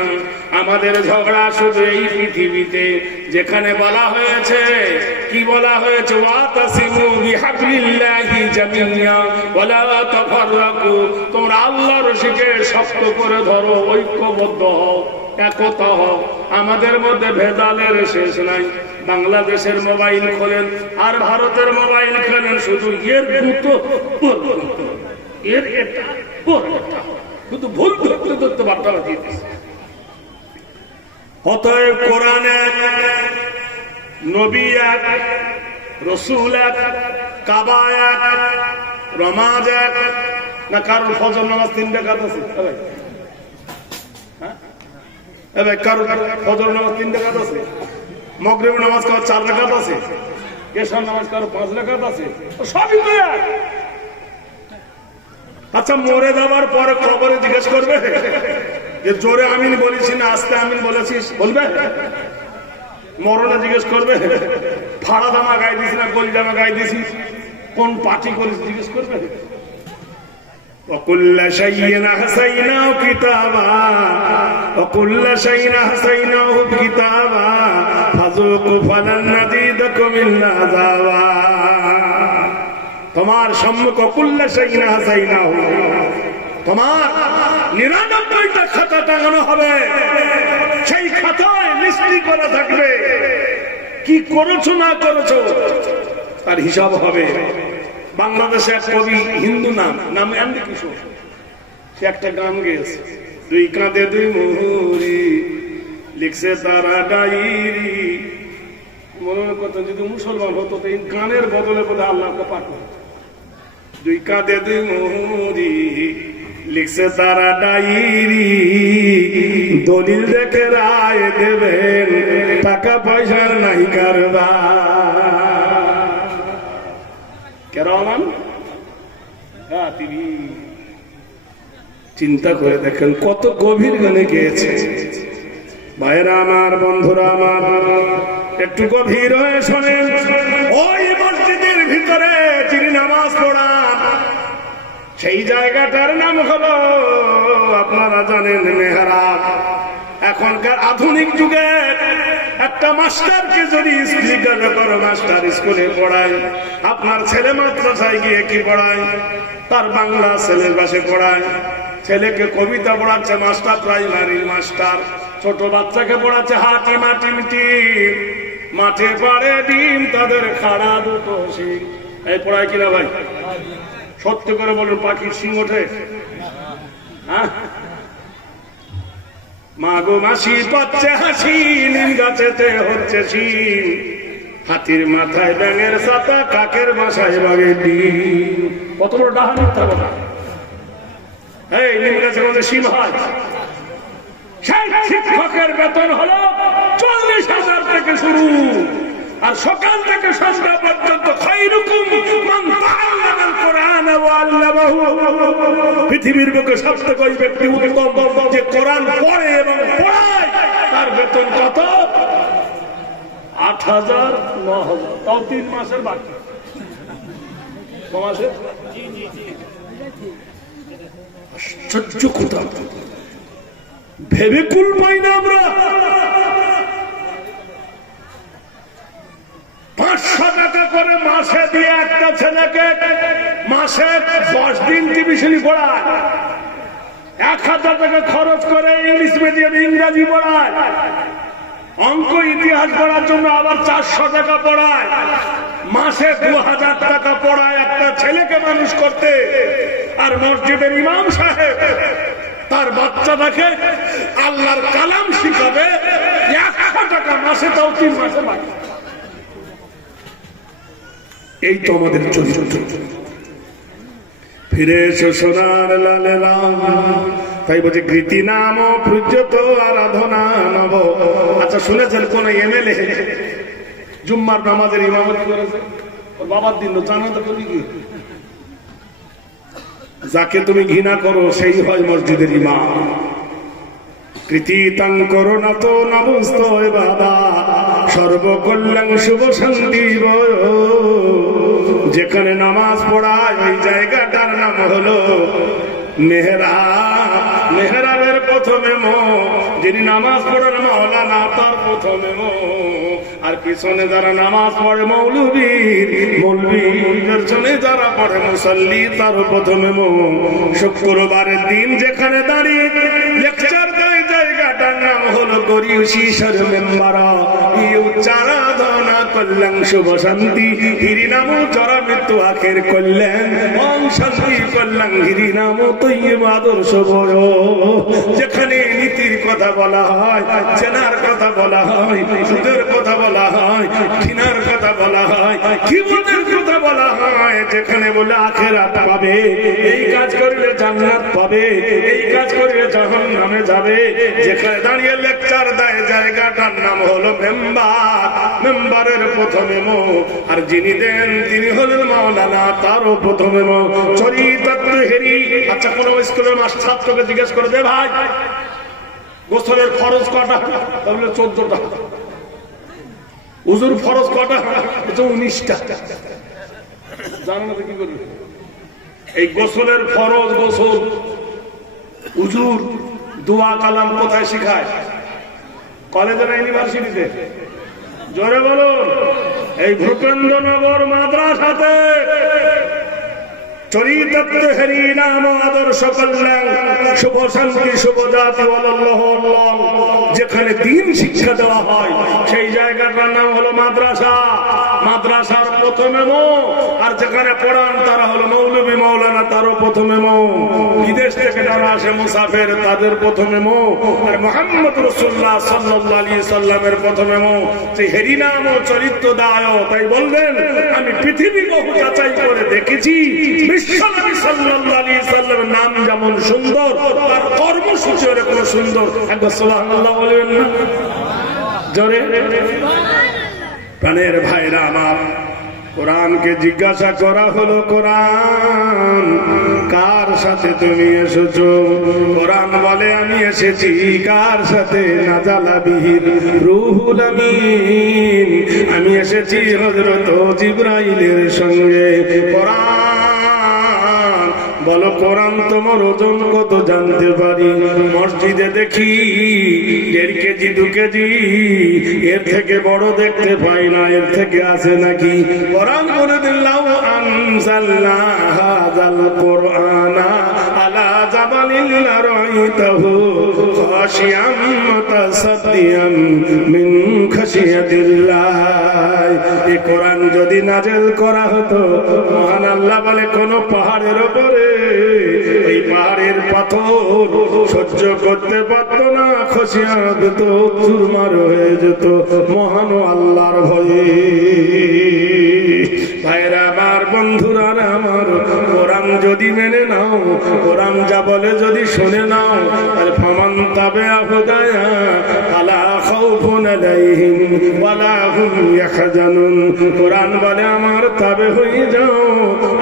আমাদের ঝগড়া শুধু এই পৃথিবীতে, যেখানে বলা হয়েছে, কি বলা হয়েছে, ওয়াতাসিমু বিহাবলিল্লাহি জামিয়া ওয়ালা তাফাররাকু, তোমরা আল্লাহর রশিকে শক্ত করে ধরো, ঐক্যবদ্ধ হও, একতা হও। আমাদের মধ্যে ভেদালের শেষ নাই। বাংলাদেশের মোবাইল খোলেন আর ভারতের মোবাইল খোলেন, শুধু এর গুতো এর এটা শুধু ভুল ধরতে ধরতে বার্তা দিয়ে দিচ্ছে। অতএব কোরআন এক, নবী এক, রসুল এক, কাবা এক, রমাজ এক। না কারোর ফজর নামাজ 3 রাকাত আছে? কারোর ফজর নামাজ 3 রাকাত আছে? মাগরিব নামাজ কারোর 4 রাকাত আছে? এশার নামাজ কারোর 5 রাকাত আছে? সবই তো এক। আচ্ছা মরে যাওয়ার পরে কবরে জিজ্ঞেস করবে যে জোরে আমিন বলিস না আস্তে আমিন বলেছিস, বলবে? মরণে জিজ্ঞেস করবে ফাড়া জামা গায়ে দিস না গোল জামা গায়ে দিছিস, কোন পার্টি করিস জিজ্ঞেস করবে? وكل شيء أحصيناه كتابا وكل شيء أحصيناه كتابا فذوقوا فلن نزيدكم إلا عذابا। তোমার সম্মুখে কুল্লা শাইইন আহসাইনাহু, তোমার 99টা খাতা টাঙানো হবে, সেই খাতায় লিস্টি করা থাকবে কি করেছো না করেছো তার হিসাব হবে। বাংলাদেশে এক কবি হিন্দু নাম এমনি কিশোর, সে একটা গান গেয়েছে, দুই কাঁধে দুই মুহুরি লিখছে তারা ডায়েরি। মনে করতো যদি মুসলমান হতো তো এই গানের বদলে বলে আল্লাহকে পাঠাতো। দুই কাঁধে দুই মুহুরি লিখছে তারা ডায়েরি, দলিল দেখে রায় দেবেন, টাকা পয়সার নাই কারবার। কেরামান চিন্তা করে দেখেন কত গভীর গানে গেয়েছে। ভাইরা আমার, বন্ধুরা আমার, একটু গভীর হয়ে শোনেন। ওই মসজিদের ভিতরে যিনি নামাজ পড়ান সেই জায়গাটার নাম হলো, আপনারা জানেন, মেহরাব। এখনকার আধুনিক যুগে একটা মাস্টারকে যদি জিজ্ঞাসা করো মাস্টার স্কুলে পড়ায়, আপনার ছেলে মাদ্রাসায় গিয়ে কি পড়ায়? তার বাংলা সিলেবাসে পড়ায়। ছেলেকে কবিতা পড়াচ্ছে মাস্টার, প্রাইমারির মাস্টার। ছোট বাচ্চাকে পড়াচ্ছে হাতি মাটি মিটি, মাঠে পাড়ে ডিম তাদের খাড়া দুটো শিং। এই পড়ায় কিনা ভাই? সত্য করে বলুন, পাখির শিং ওঠে? হ্যাঁ, মাগো মাসি পাচ্ছে হাসি, নিম গাছেতে হচ্ছে শিম, হাতির মাথায় ব্যাঙের ছাতা, কাকের বাসায় বাঘের ডিম। কত বড় ডাহা মিথ্যা কথা! এই নিম গাছের মধ্যে শিম হয়। সেই শিক্ষকের বেতন হলো 40,000 থেকে শুরু, আর সকাল থেকে সন্ধ্যা পর্যন্ত খায়রুকুম মান তাআল্লামাল কোরআন ওয়া আল্লামাহু। পৃথিবীর বুকে সবথেকে ওই ব্যক্তি উত্তম যে কোরআন পড়ে এবং পড়ায়, তার বেতন কত? 8,000 9,000, তাও 3 মাসের বাকি। মাসে আশ্চর্য কথা, ভেবে কুল পাই না আমরা। 500 টাকা করে মাসে দিয়ে একটা ছেলেকে মাসে 10 দিন টিউশনি পড়ায়, 1,000 টাকা খরচ করে ইংলিশ মিডিয়ামে ইংরেজি পড়ায়, অঙ্ক ইতিহাস পড়ার জন্য আবার 400 টাকা পড়ায়, মাসে 2,000 টাকা পড়ায় একটা ছেলেকে মানুষ করতে। আর মসজিদের ইমাম সাহেব তার বাচ্চাটাকে আল্লাহর কালাম শিখাবে, 100 টাকা মাসে, তাও 3 মাসে বাকি। এই তো আমাদের চরিত্র। ফিরে এসো সোনার লালেরা, তাই বলছে কৃতি নাম পূজ্যত আরাধনা নব। আচ্ছা শুনেছেন কোন এমএলএ জুম্মার নামাজের ইমামতি করেছে? ওর বাবার দিন জানাতে করি কি? যাকে তুমি ঘৃণা করো সেই হয় মসজিদের ইমাম। কৃতিতাং করোনা তো নবস্ত বাবা, সর্বকল্যাণ শুভ শান্তি। যেখানে নামাজ পড়ায় ওই জায়গাটার নাম হলো মেহরাব। মেহরাবের প্রথমে মো, যিনি নামাজ পড়েন মাওলানা, তার প্রথমে মো। আর পিছনে যারা নামাজ পড়ে মৌলবীর, মৌলবীর পেছনে যারা পড়ে মুসল্লি, তার প্রথমে মো। শুক্রবারের দিন যেখানে দাঁড়িয়ে লেকচার দেয়, জায়গাটার নাম হলো গরিউশিসর মেম্বার। এই উচ্চারাধনা কল্যাণ শুভ শান্তি, হিরি নাম চরা মৃত্যু আখের কল্যাণ, ওং শান্তি কল্যাণ হিরি নাম তৈব আদর্শ বড়। যেখানে নীতির কথা বলা হয়, চেনার কথা বলা হয়, সুদের কথা বলা হয়, ঘৃণার কথা বলা হয়, কিবতের কথা বলা হয়, যেখানে বলে আখিরাত পাবে, এই কাজ করলে জান্নাত পাবে, এই কাজ করলে জাহান্নামে যাবে, যেখানে দাঁড়িয়ে লেকচার দেয়, জায়গাটার নাম হলো মেম্বার। মেম্বারের প্রথমে মো, আর যিনি দেন তিনি হলেন মাওলানা, তারও প্রথমে মো। চরিত্র হেরি আচ্ছা কোন স্কুলের মাস্টার ছাত্রকে জিজ্ঞেস করে দে ভাই গোসলের ফরজ কটা, তাহলে 14টা। উজুর ফরজ কটা, 19টা। জানো না কি করবে? এই গোসলের ফরজ, গোসল, উজুর, দোয়া কালাম কোথায় শিখায়? কলেজে না ইউনিভার্সিটিতে? জোরে বলুন। এই ভূপেন্দ্রনগর মাদ্রাসাতে চরিতার্থ হেরি নাম আদর্শ কল্যাণ শুভ শান্তি শুভ জাতি যেখানে দিন শিক্ষা দেওয়া হয় সেই জায়গাটার নাম হলো মাদ্রাসা। মাদ্রাসার প্রথমে মো, আর যেখানে পড়ান তারা হলো মৌলবী মৌলানা, তারও প্রথমে মো। বিদেশ থেকে যারা আসে মুসাফের তাদের প্রথমে মো, আর মুহাম্মদ রাসূলুল্লাহ সাল্লাল্লাহু আলাইহি সাল্লামের প্রথমে মো। সেই হেরি নাম ও চরিত্র দায়। তাই বলবেন আমি পৃথিবী বহু যাচাই করে দেখেছি, বিশ্বনবী সাল্লাল্লাহু আলাইহি সাল্লামের নাম যেমন সুন্দর তার কর্মসূচি এরকম সুন্দর। একবার সুবহানাল্লাহ বলবেন না জোরে? প্রাণের ভাইরা আমার, কোরআনকে জিজ্ঞাসা করা হলো কোরআন কার সাথে তুমি এসেছো? কোরআন বলে আমি এসেছি কার সাথে? নাজালা বিহির রূহুল আমিন, আমি এসেছি হযরত জিবরাইলের সঙ্গে। কোরআন বলো কোরআন তোমার ওজন কত জানতে পারি? মসজিদে দেখি 1.5 কেজি 2 কেজি, এর থেকে বড় দেখতে পাই না, এর থেকে আছে নাকি? কোরআন বলে দিল্লাহু আনজালনা হাযাল কোরআনা আলা জাবালিন লারাইতাহু খাশিয়াম মুতাসাদ্দিয়াম মিন খাশিয়াতিল্লাহ। এই কোরআন যদি নাযিল করা হতো, মহান আল্লাহ বলে কোন পাহাড়ের উপরে এই পাহাড়ের পাথর সহ্য করতে পারত না, খসিয়া যেত, চুরমার হয়ে যেত মহান আল্লাহর ভয়ে। ভাইরা আমার, বন্ধুরা আমার, কোরআন যদি মেনে নাও, কোরআন যা বলে যদি শুনে নাও, তাহলে ফামান তাবিআ হুদায়া ফালা খাউফুন আলাইহিম ওয়ালা হুম ইয়াহজানুন। কোরআন বলে আমার তাবে হয়ে যাও,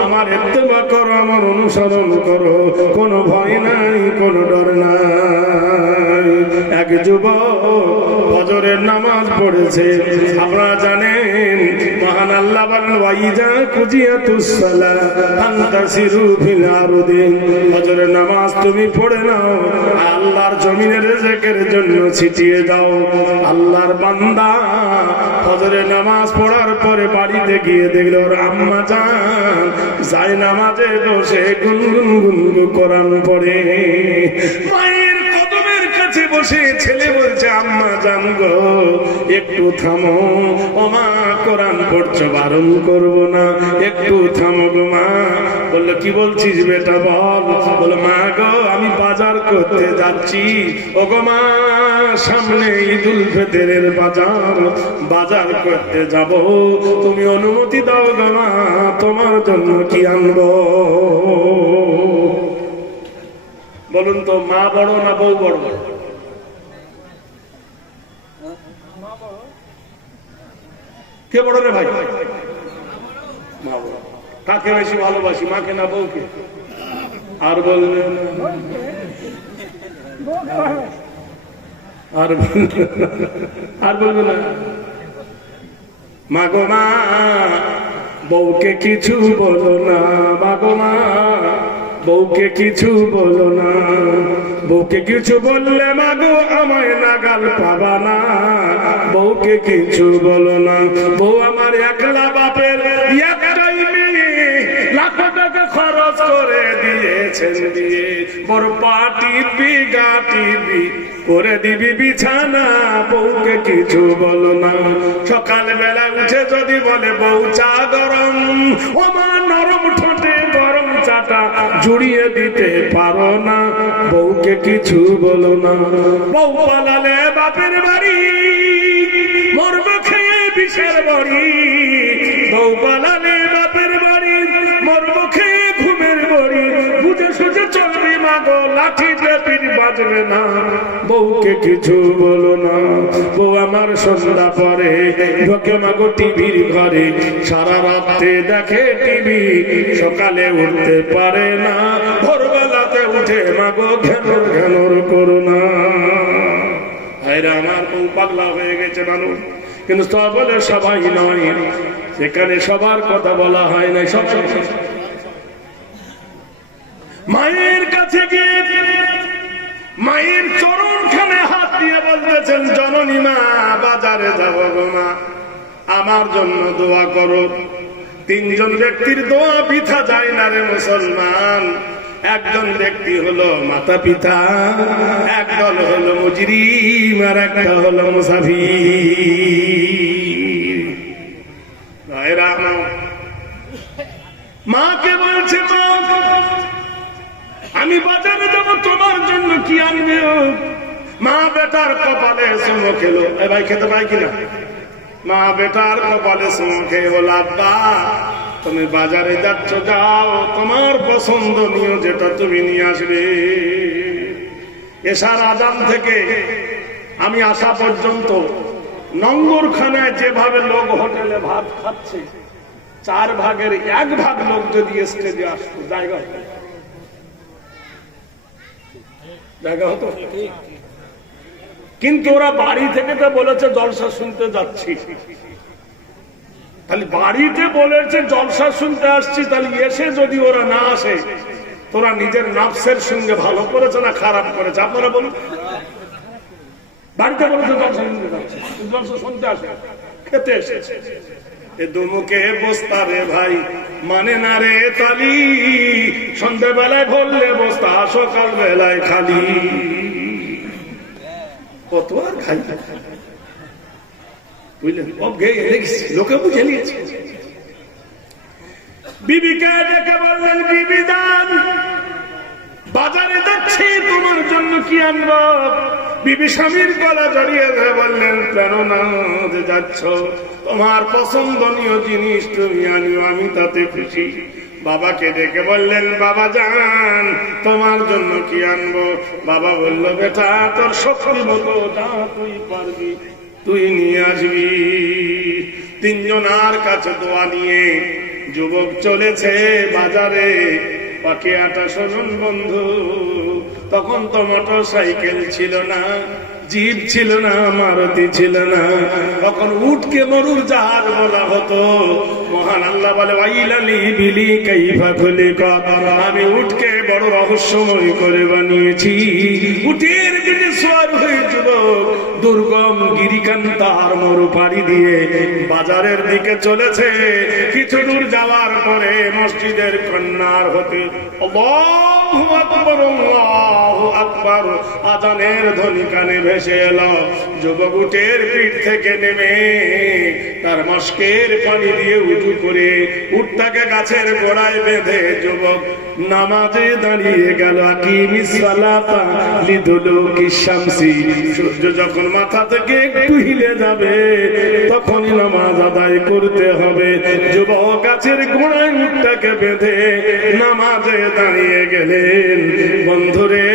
আমার ইত্তেবা করো, আমার অনুসরণ করো, কোনো ভয় নাই, কোনো ডর নাই। এক যুবক ফজরের নামাজ পড়েছে, আপনারা জানেন মহান আল্লাহ বলেন ওয়াইজা কুজিয়াতুস সালাহ ফান্তাসিরু ফিল আরদি। ফজরের নামাজ তুমি পড়ে নাও, আল্লাহর জমিনের রিজকের জন্য ছিটিয়ে দাও। আল্লাহর বান্দা ফজরের নামাজ পড়ার পরে বাড়িতে গিয়ে দেখল ওর আম্মা জান যায় নামাজে বসে গুনগুন গুনগুন কোরআন পড়ে। মায়ের কদমের কাছে বসে ছেলে বলছে আম্মা জান গো একটু থামো, ও মা কোরআন পড়ছো বারণ করবো না, একটু থামো গো মা। বললো কি বলছিস বেটা বল? বলো মা গো আমি বাজার করতে যাচ্ছি। ও গো মা সামনে ঈদুল ফিতরের বাজার করতে যাব, তুমি অনুমতি দাও গো মা, তোমার জন্য কি আনবো? বলুন তো, মা বড় না বউ বড়? কে বড় রে ভাই? মা বড়। কাকে বেশি ভালোবাসি, মাকে না বউকে? আর বললেন আর বলবে না মা গো মা বউকে কিছু বলো না, মা গো মা বউকে কিছু বলো না। বউকে কিছু বললে মা গো আমায় নাগাল পাবা না, বউকে কিছু বলো না। বউ আমার একলা বাপের একটাই মেয়ে, লাখো টাকা খরচ করে দিয়েছেন, দিয়ে বড় পাটি বিগাটি করে দিবি বিছানা, বউকে কিছু বলো না। সকাল বেলা উঠে যদি বলে বউ চা গরম, ও মা নরম ঠোঁটে গরম চাটা জুড়িয়ে দিতে পারো না, বউকে কিছু বলো না। বউ পালালে বাপের বাড়ি, মরবে খেয়ে বিষের বড়ি। বউ পালালে বাপের বাড়ি, মরবে খেয়ে ঘুমের বড়ি। বুঝে সুঝে চলবি মা গো, লাঠি পেপির বাজবে না, বউকে কিছু বলো না। বউ আমার সন্ধ্যা পরে ঢোকে মা গো টিভির ঘরে, সারা রাতে দেখে টিভি, সকালে উঠতে পারে না, ভোরবেলাতে উঠে মাগো ঘেনর ঘেনর করো না। ভাইরা আমার, বউ পাগলা হয়ে গেছে মানুষ, কিন্তু বলে সবাই নয়, সেখানে সবার কথা বলা হয় না। সব মায়ের কাছে গিয়ে মায়ের চরণখানে হাত দিয়ে বলতেছেন, জননী মা, বাজারে যাব গো মা, আমার জন্য দোয়া করো। তিনজন ব্যক্তির দোয়া বৃথা যায় না রে মুসলমান। একজন ব্যক্তি হলো মাতা পিতা, একদল হলো মুজরিম, আর একটা হলো মুসাফির। মাকে বলছে, মা আমি বাজারে যাব, তোমার জন্য কি আনবে? মা বেটার কপালে চুমো খেলো। এ ভাই, খেতে পাই কিনা? মা বেটার কপালে চুমো খেয়ে বল, আব্বা তুমি বাজারে যাচ্ছ, যাও, তোমার পছন্দনীয় যেটা তুমি নিয়ে আসবে। এশার আজান থেকে আমি আসা পর্যন্ত নঙ্গরখানায় যেভাবে লোক হোটেলে ভাত খাচ্ছে, 4 ভাগের 1 ভাগ লোক যদি স্টেজে আসতো, জায়গা হতো। কিন্তু ওরা বাড়ি থেকে তো বলেছে জলসা শুনতে যাচ্ছি। তাহলে বাড়িতে বলেছে জলসা শুনতে আসছি, তাহলে এসে যদি ওরা না আসে, তোরা নিজের নাফসের সঙ্গে ভালো করেছে না খারাপ করেছে? আপনারা বলুন। বাড়িতে বলেছে জলসা শুনতে যাচ্ছি, জলসা শুনতে আসে, খেতে এসেছে। দুমুখে বস্তা রে ভাই, মানে না রে তালি, সন্ধ্যাবেলায় ভরলে বস্তা, সকাল বেলায় খালি। কত আর খাই, বুঝলেন? লোকে বুঝে নিয়েছে। বিবিকে ডেকে বললেন, বিবি যান, বাজারে যাচ্ছি, তোমার জন্য কি আনবো? বিবি স্বামীর গলা জড়িয়ে ধরে বললেন, কেন না যে যাচ্ছ, তোমার পছন্দনীয় জিনিস তুমি আনিও, আমি তাতে খুশি। বাবাকে ডেকে বললেন, বাবা যান, তোমার জন্য কি আনবো? বাবা বলল, বেটা তোর শক্তি মতো যা তুই পারবি তুই নিয়ে আসবি। তিনজনার কাছে দোয়া নিয়ে যুবক চলেছে বাজারে। পাখি আটা শোনুন বন্ধু, তখন তো মোটর সাইকেল ছিল না, জিপ ছিল না, মারুতি ছিল না, তখন উটকে মরুর জাহাজ বলা হতো। মহান আল্লাহ বলে, ওয়াইলালি বিলি কাইফা খুলিকাত, আমি উটকে বড় রহস্যময় করে বানিয়েছি। উটের পিঠে সওয়ার হয়ে যুবক দুর্গম গিরিকান্তার মরু পাড়ি দিয়ে বাজারের দিকে চলেছে। কিছু দূর যাওয়ার পরে মসজিদের কন্যার হতে আল্লাহু আকবার, আল্লাহু আকবার আযানের ধ্বনি কানে ভেসে এলো। যুবক উটের পিঠ থেকে নেমে তার মশকের পানি দিয়ে উজু করে উটটাকে গাছের গোড়ায় বেঁধে যুবক নামাজে দাঁড়িয়ে গেল। আকিমিস সালাতা লিদুলুকিশ শামসি, সূর্য যখন মাথা থেকে একটু হিলে যাবে তখনই নামাজ আদায় করতে হবে। যুবক গাছের গোড়ায় উটটাকে বেঁধে নামাজে দাঁড়িয়ে গেলেন। বন্ধুরে,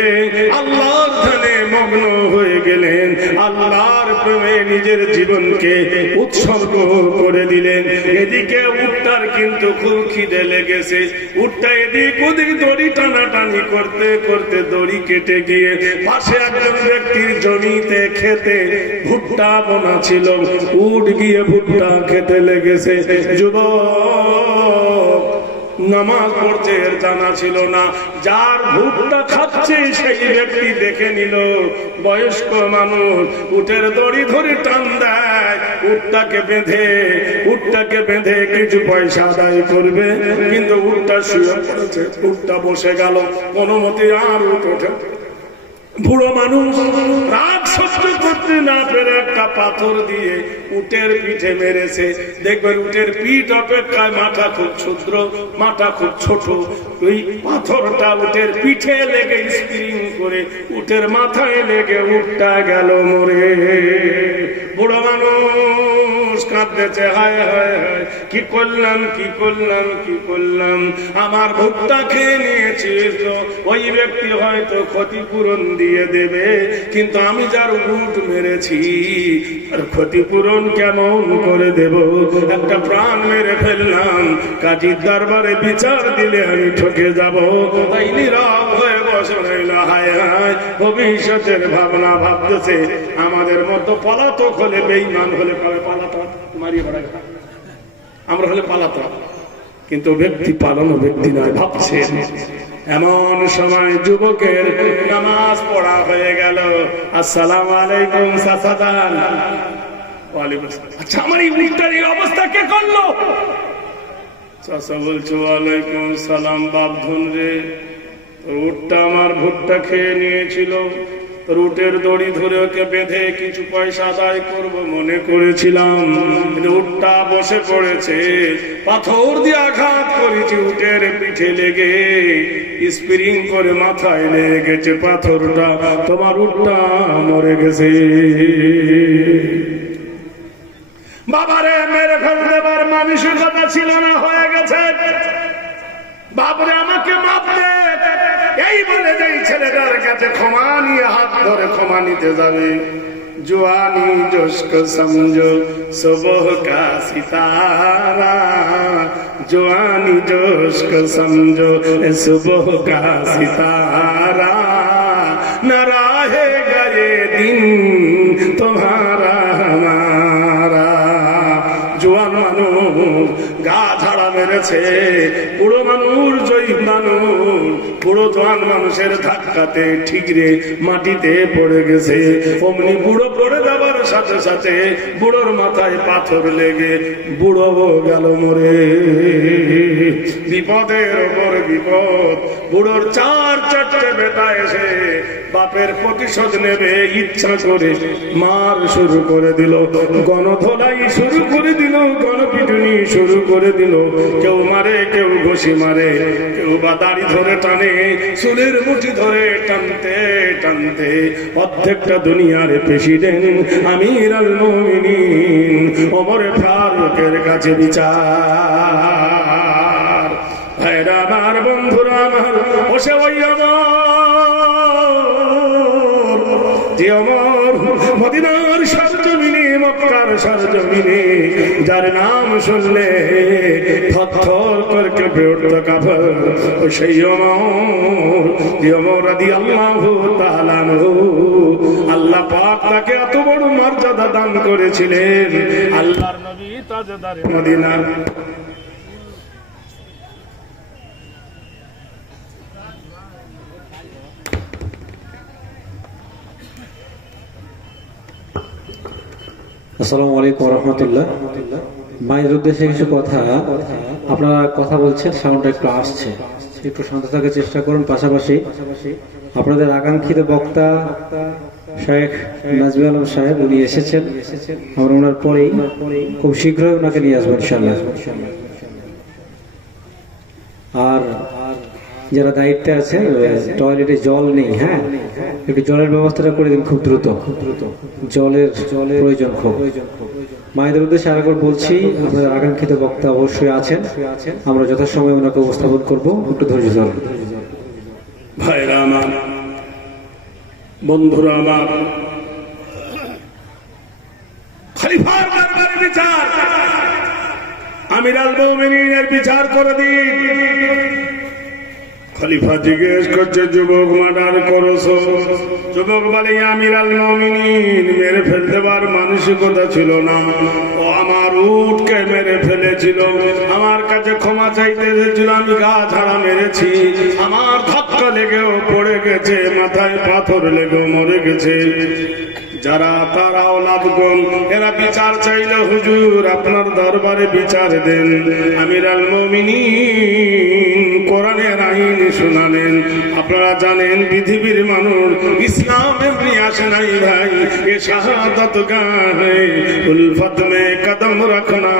আল্লাহর ধ্যানে মগ্ন হয়ে গেলেন, আল্লাহর প্রেমে নিজের জীবনকে উৎসর্গ করে দিলেন। এদিকে উটটার কিন্তু খুব খিদে লেগেছে। উটটা এদিক ওদিক দড়ি টানাটানি করতে করতে দড়ি কেটে গিয়ে পাশে একজন ব্যক্তির জমিতে খেতে ভুট্টা বোনা ছিল। উট গিয়ে ভুট্টা খেতে লেগেছে। যুবক নামাজ পড়তে এর জানা ছিল না, যার ভুট্টা খাচ্ছে সেই ব্যক্তি দেখে নিল বয়স্ক মানুষ, উটের দড়ি ধরে টান দেয়, উটটাকে বেঁধে কিছু পয়সা আদায় করবে, কিন্তু উটটা শুয়ে পড়েছে। উটটা বসে গেল, কোনো মতে আর উট ওঠে। বুড়ো মানুষ রাগ সহ্য করতে না পেরে একটা পাথর দিয়ে উটের পিঠে মেরেছে। দেখবেন উটের পিঠ অপেক্ষায় মাথা খুব ক্ষুদ্র, মাথা খুব ছোট। ওই পাথরটা উটের পিঠে লেগে স্প্রিং করে উটের মাথায় লেগে উটটা গেল মরে। বুড়ো মানুষ কাঁদতেছে, হায় হায় হায়, কি করলাম কি করলাম কি করলাম, আমার ভুট্টা খেয়ে নিয়েছি তো ওই ব্যক্তি হয়তো ক্ষতিপূরণ দিয়ে দেবে, কিন্তু আমি যার উট মেরেছি আর ক্ষতিপূরণ কেমন করে দেব, একটা প্রাণ মেরে ফেললাম, কাজীর দরবারে বিচার দিলে আমি ঠকে যাব, তাই নীরব হয়ে বসে রইল। হায় হায়, ভবিষ্যতের ভাবনা ভাবতেছে আমাদের মতো পলাতক হলে, বেঈমান হলে পালাতক মারিয়ে বেড়ায়, আমরা হলে পালাতক, কিন্তু ব্যক্তি পালানো ব্যক্তি নয় ভাবছে। এমন সময় যুবকের নামাজ পড়া হয়ে গেল। আসসালামু আলাইকুম চাচাজান। ওয়ালাইকুম আসসালাম। আচ্ছা, আমার এই উটটার এই অবস্থা কে করলো? চাচা বলছে, ওয়ালাইকুম সালাম বাপধন রে, উটটা আমার ভুট্টা খেয়ে নিয়েছিল, রুটের দড়ি ধরে ওকে বেঁধে কিছু পয়সা আদায় করব মনে করেছিলাম, উটটা বসে পড়েছে, পাথর দিয়ে আঘাত করেছি, উটের পিঠে লেগে স্প্রিং করে মাথায় লেগে গেছে পাথরটা, তোমার উটটা মরে গেছে। বাবারে মেরে ফেল দেবার মানসিকতা ছিল না, হয়ে গেছে, বাবরে আমাকে মাপ দে, এই বলে যেই ছেলেটার কাছে ক্ষমা নিয়ে হাত ধরে ক্ষমা নিতে যাবে, জওয়ানি जोश को समझो सुबह का सितारा, जवानी जोश को समझो सुबह का सितारा, न रहेगा ये दिन तुम्हारा हमारा। জোয়ান মানুষ গা ঝাড়া মেরেছে, বুড়ো মানুষ জয়ী মানুষ, বুড়ো জোয়ান মানুষের ধাক্কাতে ঠিকরে মাটিতে পড়ে গেছে, অমনি বুড়ো পড়ে যাবার সাথে সাথে বুড়োর মাথায় পাথর লেগে বুড়ো গেল মরে। বিপদের ওপর বিপদ, বুড়োর চারটে বেটা এসে বাপের প্রতিশোধ নেবে ইচ্ছা করে মার শুরু করে দিল, গণধোলাই শুরু করে দিল, গণপিটুনি শুরু করে দিল, কেউ মারে কেউ ঘুষি মারে, কেউ বা দাড়ি ধরে টানে, চুলের মুঠি ধরে টানতে টানতে অর্ধেকটা দুনিয়ার প্রেসিডেন্ট আমির আল মুমিনিন ওমর ফারুকের কাছে বিচার। ভাইরা আমার, বন্ধুরা আমার, বসে ওই যে অমর মদিনার সরজমিনে, মক্কার সরজমিনে, যার নাম শুনলে থরথর করে কেঁপে উঠত কাফের, ও সেই অমর, যে অমর রাদিয়াল্লাহু তাআলা আনহু, আল্লাহ পাক তাকে এত বড় মর্যাদা দান করেছিলেন, আল্লাহর নবী তাজদারে মদিনা। আসসালামু আলাইকুম রহমতুল্লাহ। মায়ের উদ্দেশ্যে কিছু কথা, আপনারা কথা বলছেন, সাউন্ডটা একটু আসছে, একটু শান্ত থাকার চেষ্টা করুন। পাশাপাশি আপনাদের আকাঙ্ক্ষিত বক্তা শেখ নাজমুল আলম সাহেব, উনি এসেছেন, আমরা ওনার পরেই খুব শীঘ্রই ওনাকে নিয়ে আসবো ইনশাআল্লাহ। আর যারা দায়িত্বে আছে, টয়লেটে জল নেই, হ্যাঁ, একটু জলের ব্যবস্থাটা করে দিন খুব দ্রুত, জলের প্রয়োজন খুব। মায়েদের উদ্দেশ্যে আরেকবার বলছি, আপনাদের আকাঙ্ক্ষিত বক্তা অবশ্যই আছেন, আমরা যথাসময়ে ওনাকে উপস্থাপন করবো, একটু ধৈর্য ধরুন। ভাইরা আমার, বন্ধুরা আমার, খলিফার দরবারে বিচার, আমির আল মুমিনিনের বিচার করে দিন। খলিফা জিজ্ঞেস করছে, যুবক মার্ডার করছো? যুবক বলে, আমির আল মুমিনিন, মেরে ফেলতে পার মানসিকতা ছিল না, ও আমার উটকে মেরে ফেলেছিল, আমার কাছে ক্ষমা চাইতে এসেছিল, আমি গা ঝাড়া মেরেছি, আমার ধাক্কা লেগেও পড়ে গেছে, মাথায় পাথর লেগেও মরে গেছে। যারা তারা ওলাদগণ, এরা বিচার চাইল, হুজুর আপনার দরবারে বিচার দেন। আমির আল মুমিনিন কোরআনের আইন শোনালেন। আপনারা জানেন, পৃথিবীর মানুষ ইসলাম এমনি আসে নাই ভাই, এ শাহাদাত গাহে উলফত মে কদম রাখনা।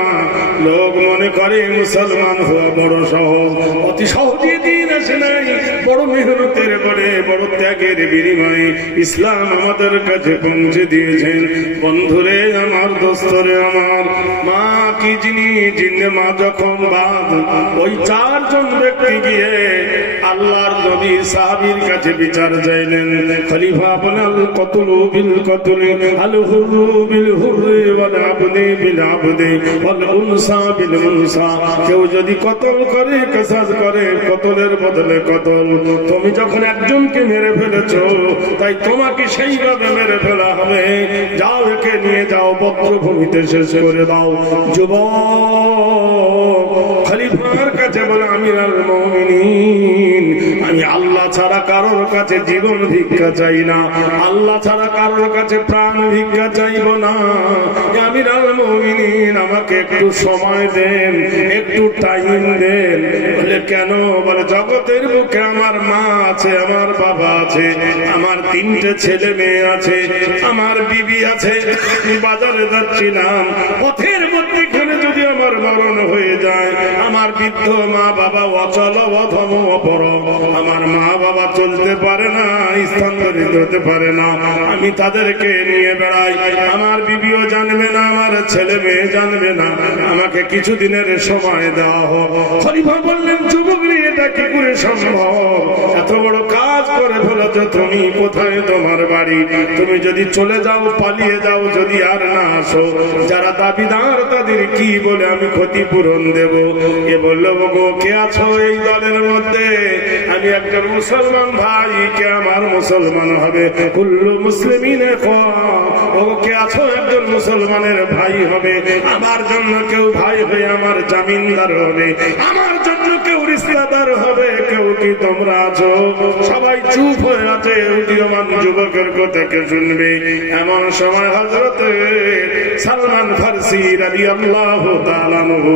লোক মনে করে মুসলমান হওয়া বড় সহজ, অতি সহজে দিন আসে নাই, বড় বড় মেহনতের পরে, বড় ত্যাগের বিনিময়ে ইসলাম আমাদের কাছে পৌঁছে দিয়েছেন। বন্ধুরে আমার, দোস্তরে আমার, মা কি জিনিস, মা যখন বাদ, ওই 4 জন ব্যক্তি গিয়ে আল্লাহর নবী সাহাবীর কাছে বিচার চাইলেন। খলিফা বলেন, আল কতলু বিল কতলি, আল হুরু বিল হুররি, ওয়াল আবদি বিল আবদি, ওয়াল উনসা বিল উনসা। কেউ যদি কতল করে, কিসাস করে, কতলের বদলে কতল। তুমি যখন একজনকে মেরে ফেলেছো, তাই তোমাকে সেইভাবে মেরে ফেলা হবে। যাও, একে নিয়ে যাও, বক্রভূমিতে শেষ করে দাও। যুবক খলিফার কাছে বলে, আমিরুল মুমিনিন, আমি আল্লাহ ছাড়া কারোর কাছে জীবন ভিক্ষা চাই না, আল্লাহ ছাড়া কারোর কাছে প্রাণ ভিক্ষা চাইব না। আমিরুল মুমিনিন, আমাকে একটু সময় দেন, একটু টাইম দেন। বলে কেন? বলে জগতের বুকে আমার মা আছে, আমার বাবা আছে, আমার 3টে ছেলে মেয়ে আছে, আমার বিবি আছে। বাজারে যাচ্ছিলাম, পথের মধ্যে যদি আমার মরণ হয়ে যায়, আমার বৃদ্ধ মা বাবা অচল অধম অপর, আমার মা বাবা চলতে পারে না, স্থানান্তরিত হতে পারে না, আমি তাদেরকে নিয়ে বেড়াই, আমার বিবিও জানবে না, আমার ছেলে মেয়ে জানবে না, আমাকে কিছুদিনের সময় দেওয়া হোক। খলিফা বললেন, যুবক, এটা কি করে সম্ভব? এত বড় কাজ করে ফেলেছ তুমি, কোথায় তোমার বাড়ি? তুমি যদি চলে যাও, পালিয়ে যাও, যদি আর না আসো, যারা দাবিদার তাদের কি বলে আমি ক্ষতিপূরণ দেব? এ বললো, গো কে আছো এই দলের মধ্যে? আমি একজন মুসলমান ভাই, কে আমার মুসলমান হবে? কুল্লু মুসলিমিনে ও কে আছো একজন মুসলমানের ভাই হবে, আমার জন্য কেউ ভাই হয়ে আমার জামিনদার হবে, আমার জন্য কেউ রিশতেদার হবে, কেউ কি তোমরা আছো? সবাই চুপ হয়ে আছে, উদীয়মান যুবকের কথা কে শুনবে? এমন সময় হযরত সালমান ফারসি রাদিয়াল্লাহু তাআলা আনহু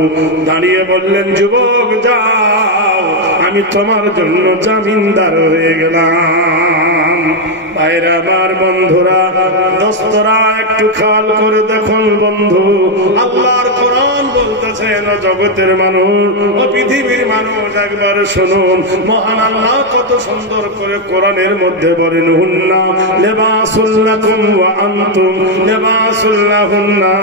দাঁড়িয়ে বললেন, যুবক যাও, আমি তোমার জন্য জামিনদার হয়ে গেলাম। ভাইরা আমার, বন্ধুরা, দোস্তরা, একটু খেয়াল করে দেখুন বন্ধু, আল্লাহর কোরআন বলতেছেন, জগতের মানুষ ও পৃথিবীর মানুষ, একবার শুনুন, মহান আল্লাহ কত সুন্দর করে কোরআনের মধ্যে বলেন, হুন্না লিবাসুল লাকুম ওয়া আনতুম লিবাসুল লাহুন্না।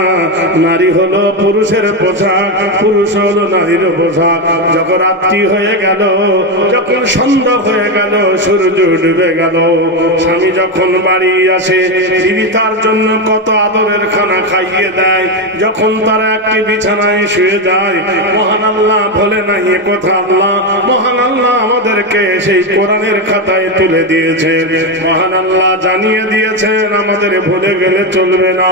নারী হলো পুরুষের পোশাক, পুরুষ হলো নারীর পোশাক। যখন রাত্রি হয়ে গেল, যখন সন্ধ্যা হয়ে গেল, সূর্য ডুবে গেল, স্বামী যখন বাড়ি আসে, বিবি তার জন্য কত আদরের খানা খাইয়ে দেয়। যখন তারা একটি বিছানায় শুয়ে যায়, মহান আল্লাহ বলে না এ কথা, আল্লাহ মহান আল্লাহ আমাদেরকে সেই কোরআনের খাতায় তুলে দিয়েছে। মহান আল্লাহ জানিয়ে দিয়েছেন, আমাদের ভুলে গেলে চলবে না।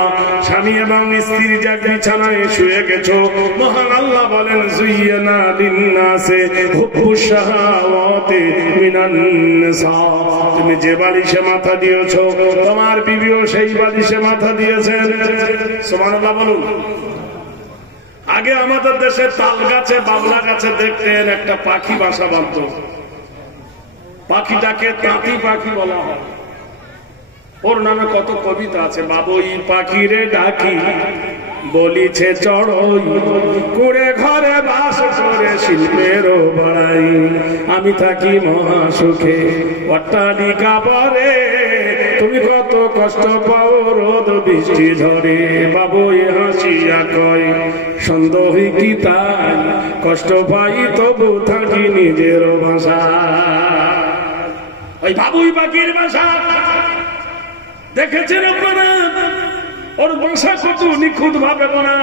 স্বামী এবং স্ত্রী যে বিছানায় শুয়ে গেছো, মহান আল্লাহ বলেন, যুয়্যিনা লিন-নাসি হুব্বুশ শাহাওয়াতি মিনান নিসা। তুমি যে বালিশে মাথা দিয়েছো, তোমার বিবিও সেই বালিশে মাথা দিয়েছেন। সুবহানাল্লাহ বলুন। আগে আমাদের দেশে তাল গাছে, বাবলা গাছে দেখতেন একটা পাখি বাসা বাঁধত, পাখিটাকে তাঁতি পাখি বলা হয়। ওর নামে কত কবিতা আছে, বাবুই পাখিরে ডাকি বলিছে চড়ই, কুড়ে ঘরে বাস করে শিল্পেরও বাড়াই, আমি থাকি মহা সুখে অট্টালিকা পরে, তুমি কত কষ্ট পাও রোদ বৃষ্টি ঝরে, বাবুই হাসিয়া কয় সন্দেহী কি তাই, কষ্ট পাই তবু থাকি নিজের ভাষা। ওই বাবুই পাখির ভাষা দেখেছেন আপনারা? ওর বাসা কত নিখুঁত ভাবে বলা,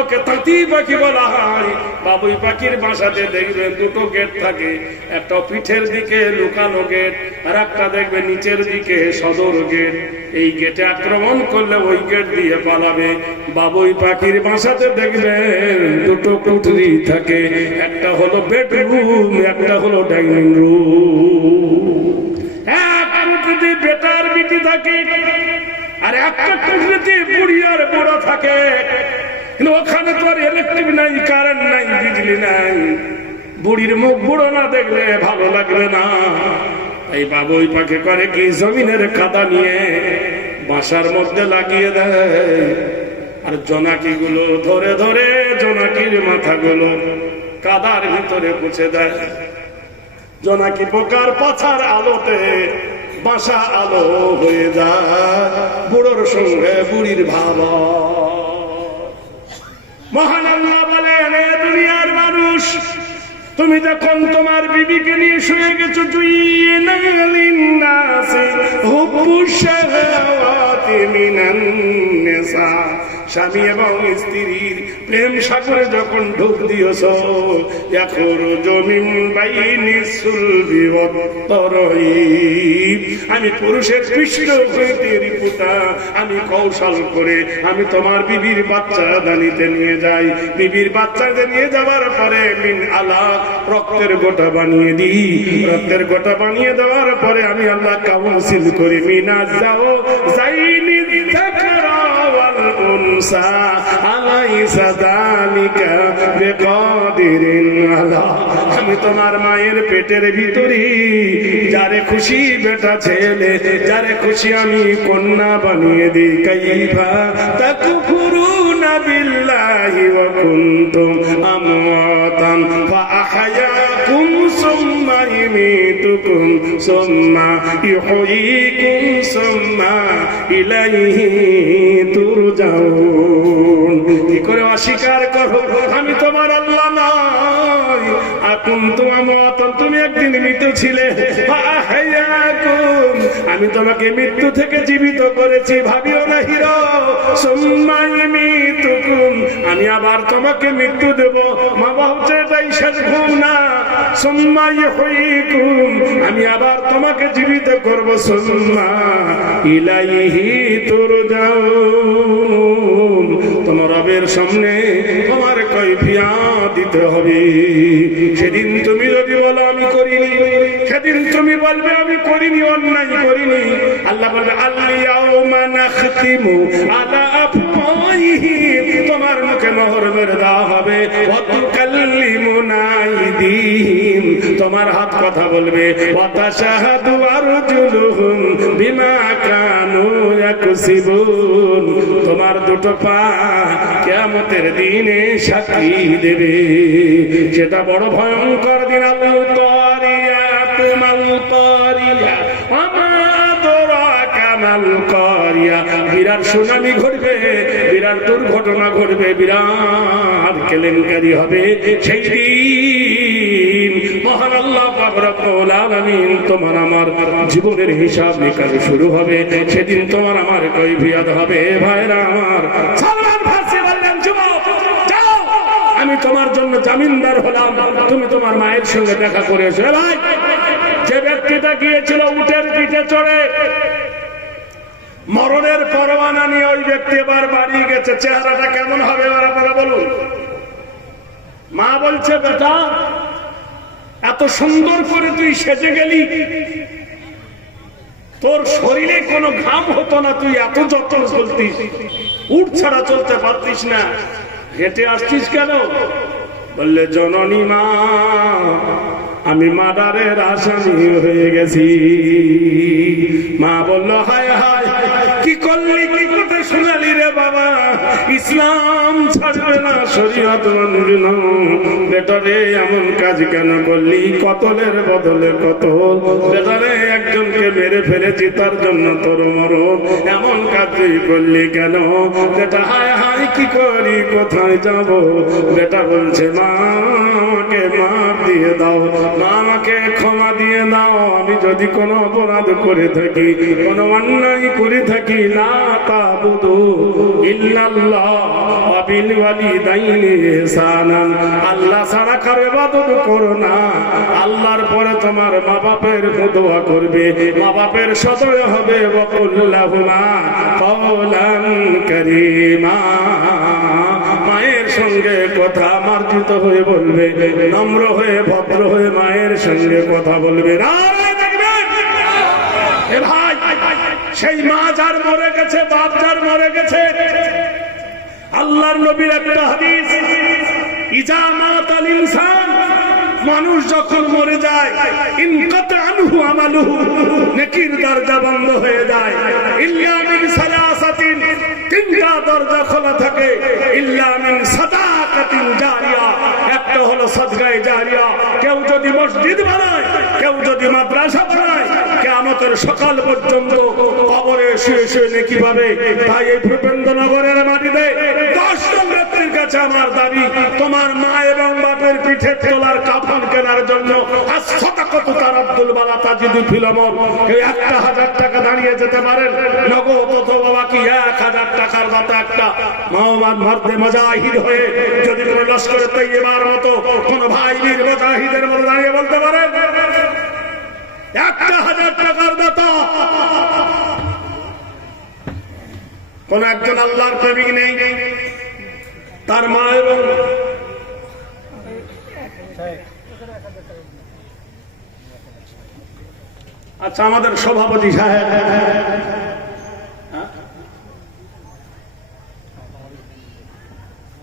ওকে তাঁতি পাখি বলা হয়। বাবুই পাখির বাসাতে দেখবেন 2টো গেট থাকে, একটা পিঠের দিকে লুকানো গেট, আর একটা দেখবে নিচের দিকে সদর গেট। এই গেটে আক্রমণ করলে ওই গেট দিয়ে পালাবে। বাবুই পাখির বাসাতে দেখবেন 2টো কুঠরি থাকে, একটা হলো বেডরুম, একটা হলো ডাইনিং রুম। এক কুঠরিতে বেটার বিটি থাকে, আর একটা কুঠরিতে বুড়ি আর বুড়ো থাকে। কিন্তু ওখানে তো আর ইলেকট্রিক নাই, কারেন্ট নাই, বিজলি নাই। বুড়ির মুখ বুড়ো না দেখলে ভালো লাগবে না। এই বাবুই পাখি করে কি, জমিনের কাদা নিয়ে বাসার মধ্যে লাগিয়ে দেয়, আর জোনাকি গুলো ধরে ধরে জোনাকির মাথাগুলো কাদার ভিতরে পুছে দেয়। জোনাকি পোকার পাছার আলোতে বাসা আলো হয়ে যায় বুড়োর সঙ্গে বুড়ির ভাব। মহান আল্লাহ বলেন, এ দুনিয়ার মানুষ, তুমি যখন তোমার বিবিকে নিয়ে শুয়ে গেছো, জুইয়িনা লিন-নাসি হুব্বুশ শাহাওয়াতি মিনান নিসা, স্বামী এবং স্ত্রীর প্রেম সাগরে যখন ঢুক দিয়েছো, ইয়াখরুজু মিন বাইনিস সুলবি ওয়াত তারাইব, আমি পুরুষের পৃষ্ঠ হইতে রিপুটা আমি কৌশল করে আমি তোমার বিবির বাচ্চা দানিতে নিয়ে যাই। বিবির বাচ্চাকে নিয়ে যাওয়ার পরে মিন আলাক, রক্তের গোটা বানিয়ে দিই। রক্তের গোটা বানিয়ে দেওয়ার পরে আমি আল্লাহ কাউন্সিল করি, মিনা যাও যাইনি যাকরা ওয়াল উনসা আলাইসা যালিকা বিকাদিরিন আলা, আমি তোমার মায়ের পেটের ভিতরে যারে খুশি বেটা ছেলে, যারে খুশি আমি কন্যা বানিয়ে দিই। কাইফা তাকফুরুনা বিল্লাহি ওয়া কুনতুম আমওয়াতান فأحياكم ثم يميتكم ثم يحييكم ثم إليه ترجعون। কি করে অস্বীকার করো আমি তোমার আল্লাহ নয়? আকুনতুম আমওয়াতান, তুমি একদিন মৃত ছিলে। ফাআহইয়াকুম, আমি তোমাকে মৃত্যু থেকে জীবিত করেছি, ভাবিও না হিরো। সুম্মা ইউমীতুকুম, আমি আবার তোমাকে মৃত্যু দেব। মা বাবা এটাই শেষ ঘুম না। সুম্মা ইউহয়িকুম, আমি আবার তোমাকে জীবিত করব। সুম্মা ইলাইহি তুরজাউন, তোমার রবের সামনে তোমার কাইফিয়াত দিতে হবে। সেদিন তুমি যদি বলো আমি করিনি, সেদিন তুমি বলবে আমি করিনি, অন্যায় করিনি। আল্লাহ বলবে আল-ইয়াউমা নাখতিমু আলা আফওয়াহিহিম, তোমার মুখে মোহর মেরে দেওয়া হবে। ওয়া তুকাল্লিমুনা আইদিহিম, তোমার হাত কথা বলবে। ওয়া তাশহাদু আরজুলুহুম বিমা কানু ইয়াকসিবুন, তোমার দুটো পা কিয়ামতের দিনে সাক্ষী দেবে। সেটা বড় ভয়ঙ্কর দিন। আল কারিয়াত মাল কারিয়া ওয়া মা আদরাকা মাল কারিয়া, বিরাট সুনামি ঘটবে, বিরাট দুর্ঘটনা ঘটবে, বিরাট কেলেঙ্কারি হবে। সেই দিন মহান আল্লাহ পাক রব্বুল আলামিন তোমার আমার জীবনের হিসাব নিকাশ শুরু হবে। সেদিন তোমার আমার কৈফিয়ত হবে। ভাইরা আমার, সালমান ফার্সি বললেন, যুবক যাও, আমি তোমার জন্য জামিনদার হলাম, তুমি তোমার মায়ের সঙ্গে দেখা করে এসো। ভাই, যে ব্যক্তিটা গিয়েছিল উটের পিঠে চড়ে, মরণের পরোয়ানা নিয়ে ওই ব্যক্তি এবার বাড়ি গেছে। চেহারাটা কেমন হবে এবার আপনারা বলুন। মা বলছে, বেটা এত সুন্দর করে তুই সেজে গেলি, তোর শরীরে কোনো ঘাম হতো না, তুই এত যত্ন চলতিস, উঠ ছাড়া চলতে পারতিস না, হেঁটে আসছিস কেন? বললে, জননী মা, আমি মার্ডারের আসামি হয়ে গেছি। মা বলল, হায় হায়, কি করলি, কি করতে শোনালি রে বাবা? ইসলাম ছাড়বে না, শরীয়ত মানবি না। বেটারে এমন কাজ কেন করলি? কতলের বদলে কতল। বেটারে একজনকে মেরে ফেলেছি, তার জন্য তোর মরণ, এমন কাজ তুই করলি কেন? বেটা হায় হায়, কি করি, কোথায় যাব? বেটা বলছে, মা আমাকে মাফ দিয়ে দাও, মা আমাকে ক্ষমা দিয়ে দাও। আমি যদি কোনো অপরাধ করে থাকি, কোনো অন্যায় করে থাকি, লা তাবুদু ইল্লাল্লাহ ওয়া বিল ওয়ালিদাইনি ইহসানান, আল্লাহ ছাড়া কারো ইবাদত করো না। আল্লাহর পরে তোমার মা বাপের দোয়া করবে, মা বাপের সদয় হবে। ওয়া কুল লাহুমা কওলান কারীমা, মায়ের সঙ্গে কথা মার্জিত হয়ে বলবে, নম্র হয়ে ভদ্র হয়ে মায়ের সঙ্গে কথা বলবে। ভাই, সেই মা যার মরে গেছে, বাপ যার মরে গেছে, আল্লাহর নবীর একটা হাদিস, ইজা মাতাল ইনসান, মানুষ যখন মরে যায়, ইনকাতা আনহু আমালুহু, নেকির দরজা বন্ধ হয়ে যায়। ইল্লা মিন সালাসাতিন, তিনটা দরজা খোলা থাকে। ইল্লা মিন সাদাকাতিন জারিয়া, একটা একটা হলো সাদগায়ে জারিয়া। কেউ যদি মসজিদ বানায়, কেউ যদি মাদ্রাসা বানায়, কিয়ামতের সকাল পর্যন্ত কবরে শুয়ে শুয়ে নেকি পাবে। তাই এই ভূপেন্দ্রনগরের মাটিতে 10 জন ব্যক্তির কাছে আমার দাবি, তোমার মা এবং বাপের পিঠের তোলার কাফন কেনার জন্য আস-সাদাকাতু তারাদ্দুল বালা তাজিদু ফিল আমর। কেউ 1000 টাকা দাঁড়িয়ে যেতে পারেন নগদ, অথবা বাকি 1000 টাকার দাতা একটা মোহাম্মদ মর্দে মুজাহিদ হয়ে যদি কোন লস্করে তৈয়বার মতো কোন ভাই বীর মুজাহিদের মতো দাঁড়িয়ে বলতে পারেন 1000 টাকার দাতা। কোন একজন আল্লাহর প্রেমিক নেই, তার মা এবং আচ্ছা আমাদের সভাপতি সাহেব,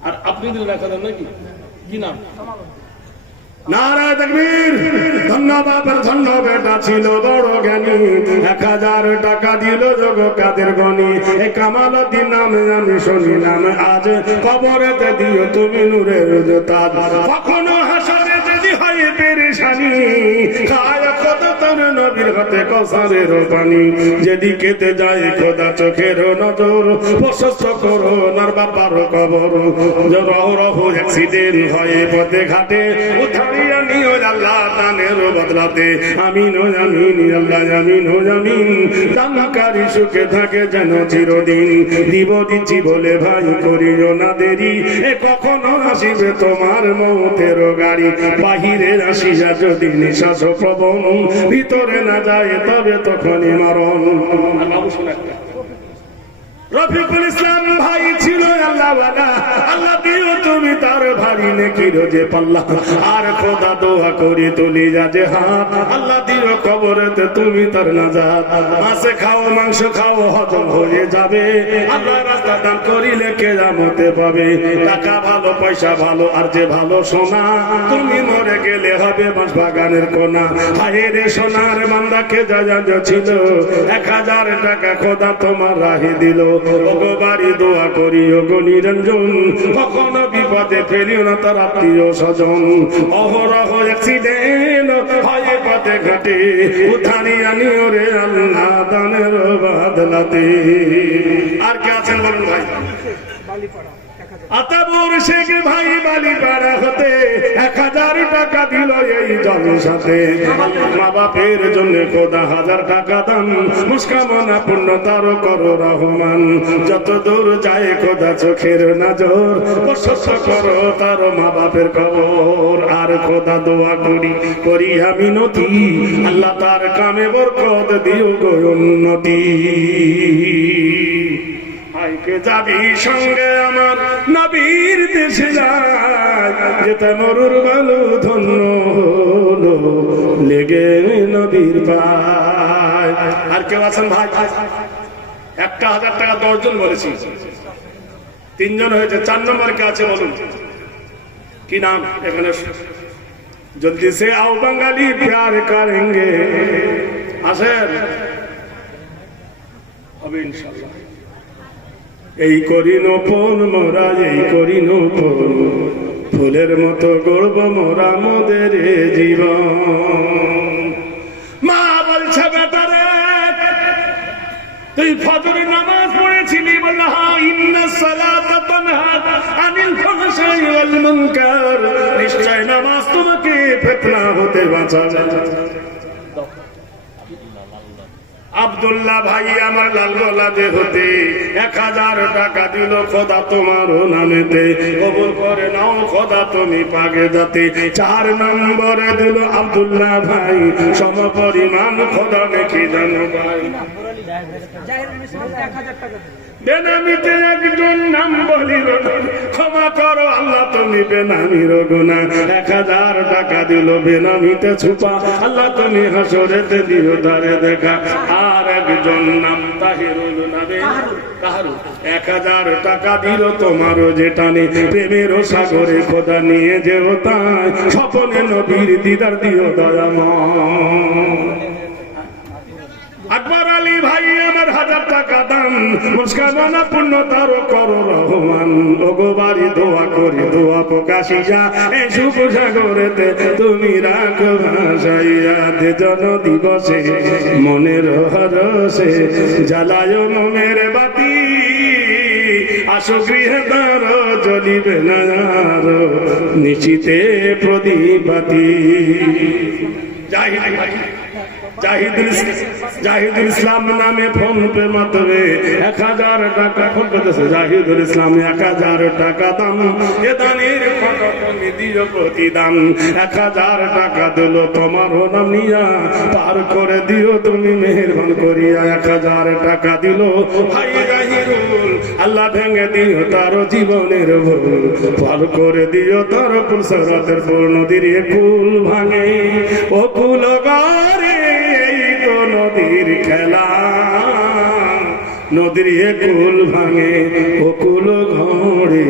আর আপনি দিল দেখা দেন নাকি, কি নাম? নারায়ে তাকবীর। ধন্য বাপের ধন্য বেটা ছিল বড় জ্ঞানী, 1000 টাকা দিল যোগ কাদের গনি। এ কামালউদ্দিন নামে আমি শুনিলাম আজ, কবরেতে দিও তুমি নূরের তাজ। কখনো হাসরে যদি হয় পেরেশানি, খায় খোদা তোর নবীর হাতে কসারের পানি। যেদিকেতে যায় খোদা চোখের নজর, প্রশস্ত করো নার বাবার কবর। রহ রহ অ্যাক্সিডেন্ট হয় পথে ঘাটে, উঠাইয়া নিও আল্লাহ দানের বদলাতে। আমিন ও আমিন আল্লাহ আমিন ও আমিন। দানকারী সুখে থাকে যেন চিরদিন। দিব দিচ্ছি বলে ভাই করিও না দেরি, এ কখনো আসিবে তোমার মৌতের গাড়ি। বাহিরে আসিয়া যদি নিঃশ্বাস প্রবণ, ভিতরে না যায় তবে তখনই মরণ। রফিকুল ইসলাম ভাই ছিল আল্লাহওয়ালা, আল্লাহ দিও তুমি তার ভারী নেকির যে পাল্লা। আর খোদা দোয়া করি তুলি যা যে হাত, আল্লাহ দিও কবরেতে তুমি তার নাজাত। মাছে খাও মাংস খাও হজম হয়ে যাবে, আল্লাহ রাস্তা দান করিলে কিয়ামতে পাবে। টাকা ভালো পয়সা ভালো আর যে ভালো সোনা, তুমি মরে গেলে হবে বাঁশ বাগানের কোনা। হায় রে সোনার বান্দাকে যা যা ছিল, 1000 টাকা খোদা তোমার রাহে দিল। ওগো বাড়ি দোয়া করি ওগো নিরঞ্জন, কখনো বিপদে ফেলিও না তার আত্মীয় স্বজন। অহরহ অ্যাক্সিডেন্ট হয় পথে ঘাটে, উঠানি আনিও রে আল্লাহ দানের বদলাতে। আর কে আছেন বলুন ভাই? আতাবুর শেখ ভাই বালিপাড়া হতে 1000 টাকা দিল এই জলসাতে। মা বাপের জন্য খোদা 1000 টাকা দান, মুস্কামনা পূর্ণ তার করো রহমান। যত দূর যায় খোদা চোখের নজর, প্রশস্ত করো তার মা বাপের কবর। আর খোদা দোয়া করি করি আমি নতি, আল্লাহ তার কামে বরকত দিও গো উন্নতি। ভাইকে যাবি সঙ্গে আমার নবীর দেশে যায়, যেতে মরুর বালু ধন্য হলো লেগে নবীর পায়। আর কেউ আছেন ভাই? 1000 টাকা 10 জন বলেছি, 3 জন হয়েছে। 4 নম্বর কে আছে বলুন, কি নাম? এখানে জলদি সে আও বাঙালি প্যার করেঙ্গে। আসেন হবে ইনশাআল্লাহ। এই করি নোপন মোরা, এই করি নোপন, ফুলের মতো গড়ব মোরা মোদের জীবন। মা বলছে বেটারে তুই ফজরের নামাজ পড়েছিলি? বলল হ্যাঁ। ইন্নাস সালাতা তানহা আনিল ফাহশাই ওয়াল মুনকার, নিশ্চয় নামাজ তোমাকে ফিতনা হতে বাঁচাবে। আব্দুল্লাহ ভাই আমার লালগোলাতে হতে 1000 টাকা দিল খোদা তোমার নামেতে। কবুল করে নাও খোদা তুমি পাগে যাতে। 4 নম্বরে দিল আব্দুল্লাহ ভাই সমপরিমাণ খোদা দেখি জানো ভাই। বেনামিতে একজন নাম বলিল, ক্ষমা করো আল্লাহ তুমি বেনামির গুনাহ। 1000 টাকা দিল বেনামিতে ছুপা, আল্লাহ তুমি হাসরেতে দিও তারে দেখা। আর একজন নাম তাহিরুল নামে কাহারু, 1000 টাকা দিল তোমারও যেটানে। প্রেমের সাগরে খোদা নিয়ে যেও তাই, স্বপনে নবীর দিদার দিও দয়াময়। আকবর আলী ভাই আমার 1000 টাকা দান, মনস্কামনা পূর্ণ তার করো রহমান। ওগো বাড়ি দোয়া করি দোয়া প্রকাশিয়া এই শুভ সাগরেতে তুমি রাখো ভাসাইয়া। জন দিবসে মনের হরসে জ্বালায় মোমের বাতি, আসো গৃহে তার জ্বলিবে না আর নিচিতে প্রদীপ বাতি। জাহিদুল ইসলাম নামে ফোন পে মাতবে 1000 টাকা ফোন পেতেছে। জাহিদুল ইসলাম 1000 টাকা দাম, এ দানের ফটো তুমি দিও প্রতিদান। 1000 টাকা দিল তোমার নাম নিয়া, পার করে দিও তুমি মেহেরবান করিয়া। 1000 টাকা দিল ভাই জাহিদুল, আল্লাহ ভেঙে দিও তার জীবনের ভুল, পার করে দিও তার পুরসরাতের পুর নদীর কুল ভাঙে ও কুল গারে নদীর খেলা। নদীর কুল ভাঙে ও কুল ঘরে,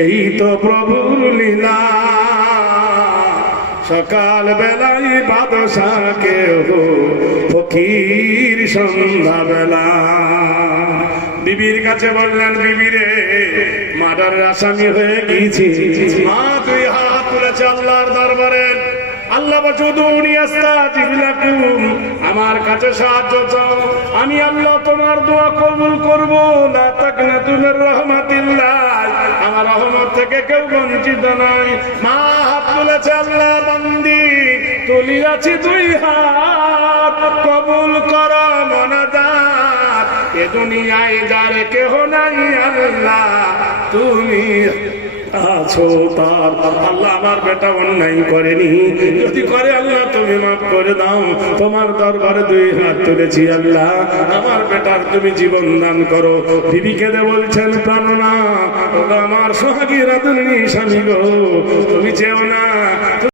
এই তো প্রভুর লীলা। সকাল বেলায় বাদশাকে ফকির সন্ধ্যা বেলা। বিবির কাছে বললেন, বিবিরে মার্ডারের আসামি হয়ে গিয়েছি। মা 2 হাত তুলেছে আল্লাহর দরবারে। আল্লাহ আমার কাছে সাহায্য চাও, আমি আল্লাহ তোমার দোয়া কবুল করবো। লা তাকনাতু মির রাহমাতিল্লাহ, আমার রহমত থেকে কেউ বঞ্চিত নয়। মা হাত তুলেছে, আল্লাহ বান্দি তুলিয়াছি 2 হাত, কবুল করো মোনাজাত। এ দুনিয়ায় যার কেহ নাই আল্লাহ তুমি আছো তার। আল্লাহ আমার বেটা অন্যায় করেনি, যদি করে আল্লাহ তুমি মাফ করে দাও। তোমার দরবারে 2 হাত তুলেছি আল্লাহ, আমার বেটার তুমি জীবন দান করো। বিবিকে দে বলছেন, প্রাণনা আমার সোহাগী রাধুনী স্বামী গো, তুমি চেও না